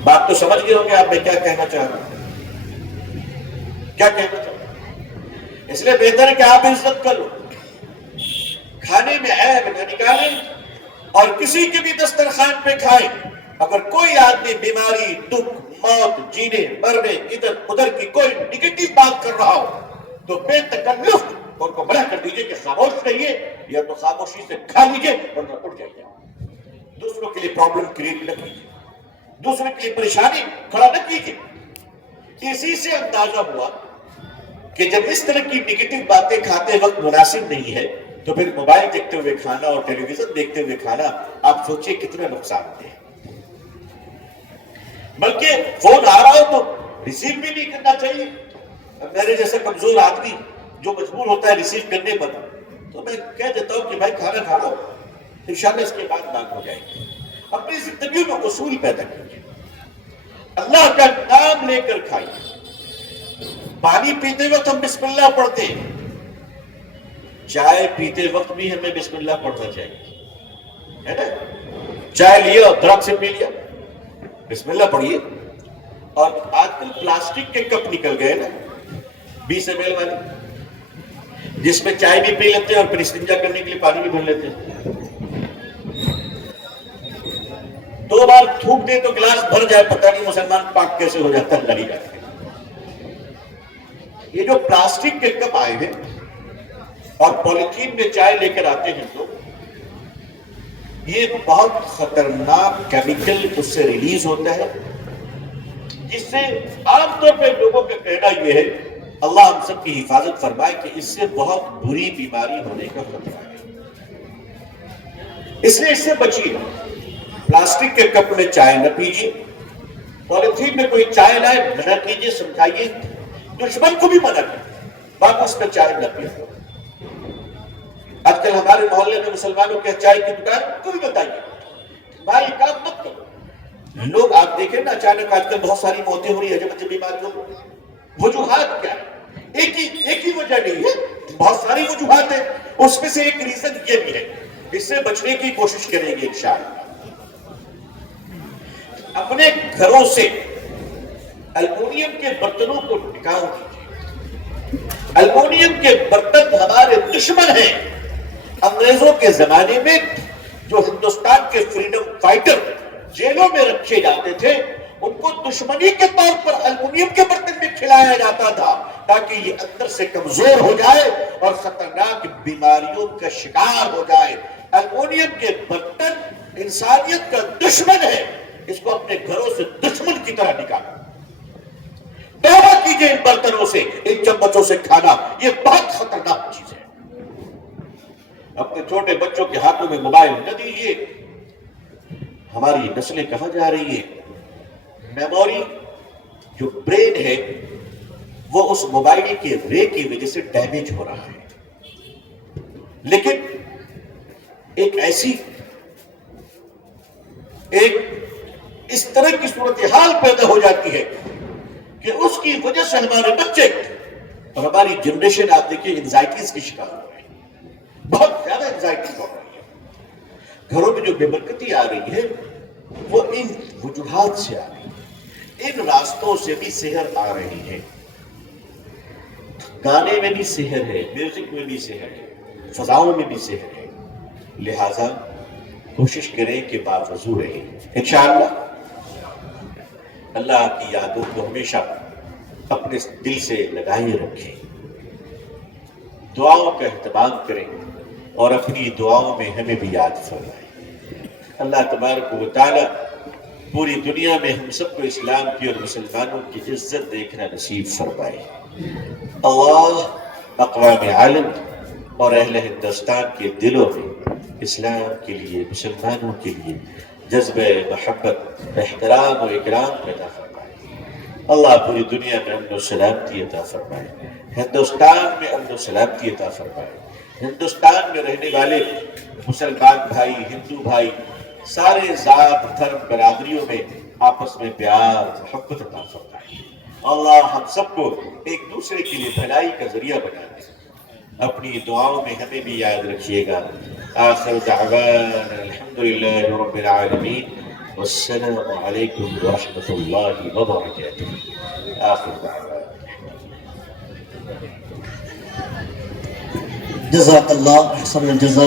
بات تو سمجھ گئے ہوں گے آپ میں کیا کہنا چاہ رہا ہوں؟ کیا کہنا چاہ رہا ہوں؟ اس لیے بہتر ہے کہ آپ عزت کرو، کھانے میں عیب نہ نکالیں، اور کسی کے بھی دسترخوان پہ کھائیں. اگر کوئی آدمی بیماری، دکھ، موت، جینے مرنے، ادھر ادھر کی کوئی نگیٹو بات کر رہا ہو تو بے تکلف ان کو منع کر دیجئے کہ خاموش رہیے، یا تو خاموشی سے کھا لیجئے ورنہ اٹھ جائیے. دوسروں کے لیے پرابلم کریٹ نہ کیجیے، دوسروں کے لیے پریشانی کھڑا نہ کیجیے. اسی سے اندازہ ہوا کہ جب اس طرح کی نگیٹو باتیں کھاتے وقت مناسب نہیں ہے تو پھر موبائل دیکھتے ہوئے کھانا اور ٹیلی ویژن دیکھتے ہوئے کھانا، آپ سوچئے کتنا نقصان دہ ہے. بلکہ فون آ رہا ہو تو ریسیو بھی نہیں کرنا چاہیے. میرے جیسا کمزور آدمی جو مجبور ہوتا ہے ریسیو کرنے پر، تو میں کہہ دیتا ہوں کہ بھائی کھانا کھا لو، انشاءاللہ اس کے بعد بات ہو جائے گی. اپنی زندگی میں اصول پیدا کیجیے، اللہ کا نام لے کر کھائیے. پانی پیتے وقت ہم بسم اللہ پڑھتے ہیں، چائے پیتے وقت بھی ہمیں بسم اللہ پڑھنا چاہیے، ہے نا؟ چائے لیا اور درخت سے پی لیا، بسم اللہ پڑھیے. اور آج کل پلاسٹک کے کپ نکل گئے نا، 20 ml والی، جس میں چائے بھی پی لیتے ہیں اور پھر استنجا کرنے کے لیے پانی بھی بھر لیتے ہیں. 2 بار تھوک دے تو گلاس بھر جائے، پتہ نہیں مسلمان پاک کیسے ہو جاتا ہے، اللہ ہی جانے. یہ جو پلاسٹک کے کپ آئے ہیں اور پولیتھین میں چائے لے کر آتے ہیں تو یہ بہت خطرناک کیمیکل اس سے ریلیز ہوتا ہے، جس سے عام طور پہ لوگوں کا کہنا یہ ہے، اللہ ہم سب کی حفاظت فرمائے، کہ اس سے بہت بری بیماری ہونے کا خطرہ ہے. اس لیے اس سے بچیے. پلاسٹک کے کپ میں چائے نہ پیجیے، پولیتھین میں کوئی چائے لائے منع کیجیے، سمجھائیے، دشمن کو بھی منع کیجیے، باقی اس میں چائے نہ پیجیے. آج کل ہمارے محلے میں مسلمانوں کے چائے کی دکان کو بھی بتائیے بھائی کام مت کرو. لوگ آپ دیکھیں نا، اچانک آج کل بہت ساری موتیں ہو رہی ہے، عجب بیماریوں میں. وجوہات کیا ہے؟ ایک ہی وجہ نہیں ہے، بہت ساری وجوہات ہیں. اس میں سے ایک ریزن یہ بھی ہے، اس سے بچنے کی کوشش کریں گے انشاءاللہ. اپنے گھروں سے الومینیم کے برتنوں کو ٹکاؤ کیجیے. الومینیم کے برتن ہمارے دشمن ہیں. انگریزوں کے زمانے میں جو ہندوستان کے فریڈم فائٹر جیلوں میں رکھے جاتے تھے، ان کو دشمنی کے طور پر الومینیم کے برتن میں کھلایا جاتا تھا، تاکہ یہ اندر سے کمزور ہو جائے اور خطرناک بیماریوں کا شکار ہو جائے. الومینیم کے برتن انسانیت کا دشمن ہے، اس کو اپنے گھروں سے دشمن کی طرح نکالو. توبہ کیجئے ان برتنوں سے، ان چمچوں سے کھانا یہ بہت خطرناک چیز ہے. اپنے چھوٹے بچوں کے ہاتھوں میں موبائل نہ دیجیے. ہماری نسلیں کہاں جا رہی ہیں؟ میموری جو برین ہے وہ اس موبائل کے رے کی وجہ سے ڈیمیج ہو رہا ہے. لیکن ایک اس طرح کی صورتحال پیدا ہو جاتی ہے کہ اس کی وجہ سے ہمارے بچے اور ہماری جنریشن آپ دیکھیے انزائٹیز کی شکار ہو رہی ہے. بہت زیادہ انزائٹی ہو رہی ہے. گھروں میں جو بے برکتی آ رہی ہے وہ ان وجوہات سے آ رہی ہے، ان راستوں سے بھی سحر آ رہی ہے۔ گانے میں بھی سحر ہے، میوزک میں بھی سحر ہے، فضاؤں میں بھی سحر ہے، لہذا کوشش کریں کہ باوضو رہیں۔ انشاءاللہ اللہ کی یادوں کو ہمیشہ اپنے دل سے لگائے رکھیں، دعاؤں کا اہتمام کریں اور اپنی دعاؤں میں ہمیں بھی یاد فرمائیں۔ اللہ تبارک و تعالی پوری دنیا میں ہم سب کو اسلام کی اور مسلمانوں کی عزت دیکھنا نصیب فرمائے۔ اللہ اقوام عالم اور اہل ہندوستان کے دلوں میں اسلام کے لیے، مسلمانوں کے لیے جذبہ محبت، احترام و اکرام پیدا فرمائے۔ اللہ پوری دنیا میں امن و سلامتی عطا فرمائے، ہندوستان میں امن و سلامتی عطا فرمائے، ہندوستان میں رہنے والے مسلمان بھائی، ہندو بھائی، سارے ذات دھرم برادریوں میں آپس میں پیار محبت عطا فرمائے۔ اللہ ہم سب کو ایک دوسرے کے لیے بھلائی کا ذریعہ بنا دے۔ اپنی دعاؤں میں ہمیں بھی یاد رکھیے گا۔ آخر دعوانا الحمدللہ رب العالمین والسلام علیکم ورحمۃ اللہ وبرکاتہ۔ آخر دعوانا جزاک اللہ احسن الجزا۔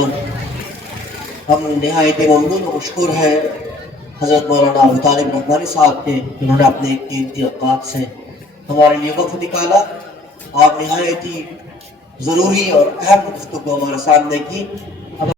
ہم نہایت ممنون و مشکور ہے حضرت مولانا ابو طالب رحمانی صاحب کے، جنہوں نے اپنے قیمتی اوقات سے ہمارے لیے وقت نکالا۔ آپ نہایت ہی ضروری اور اہم گفتگو ہمارے سامنے کی۔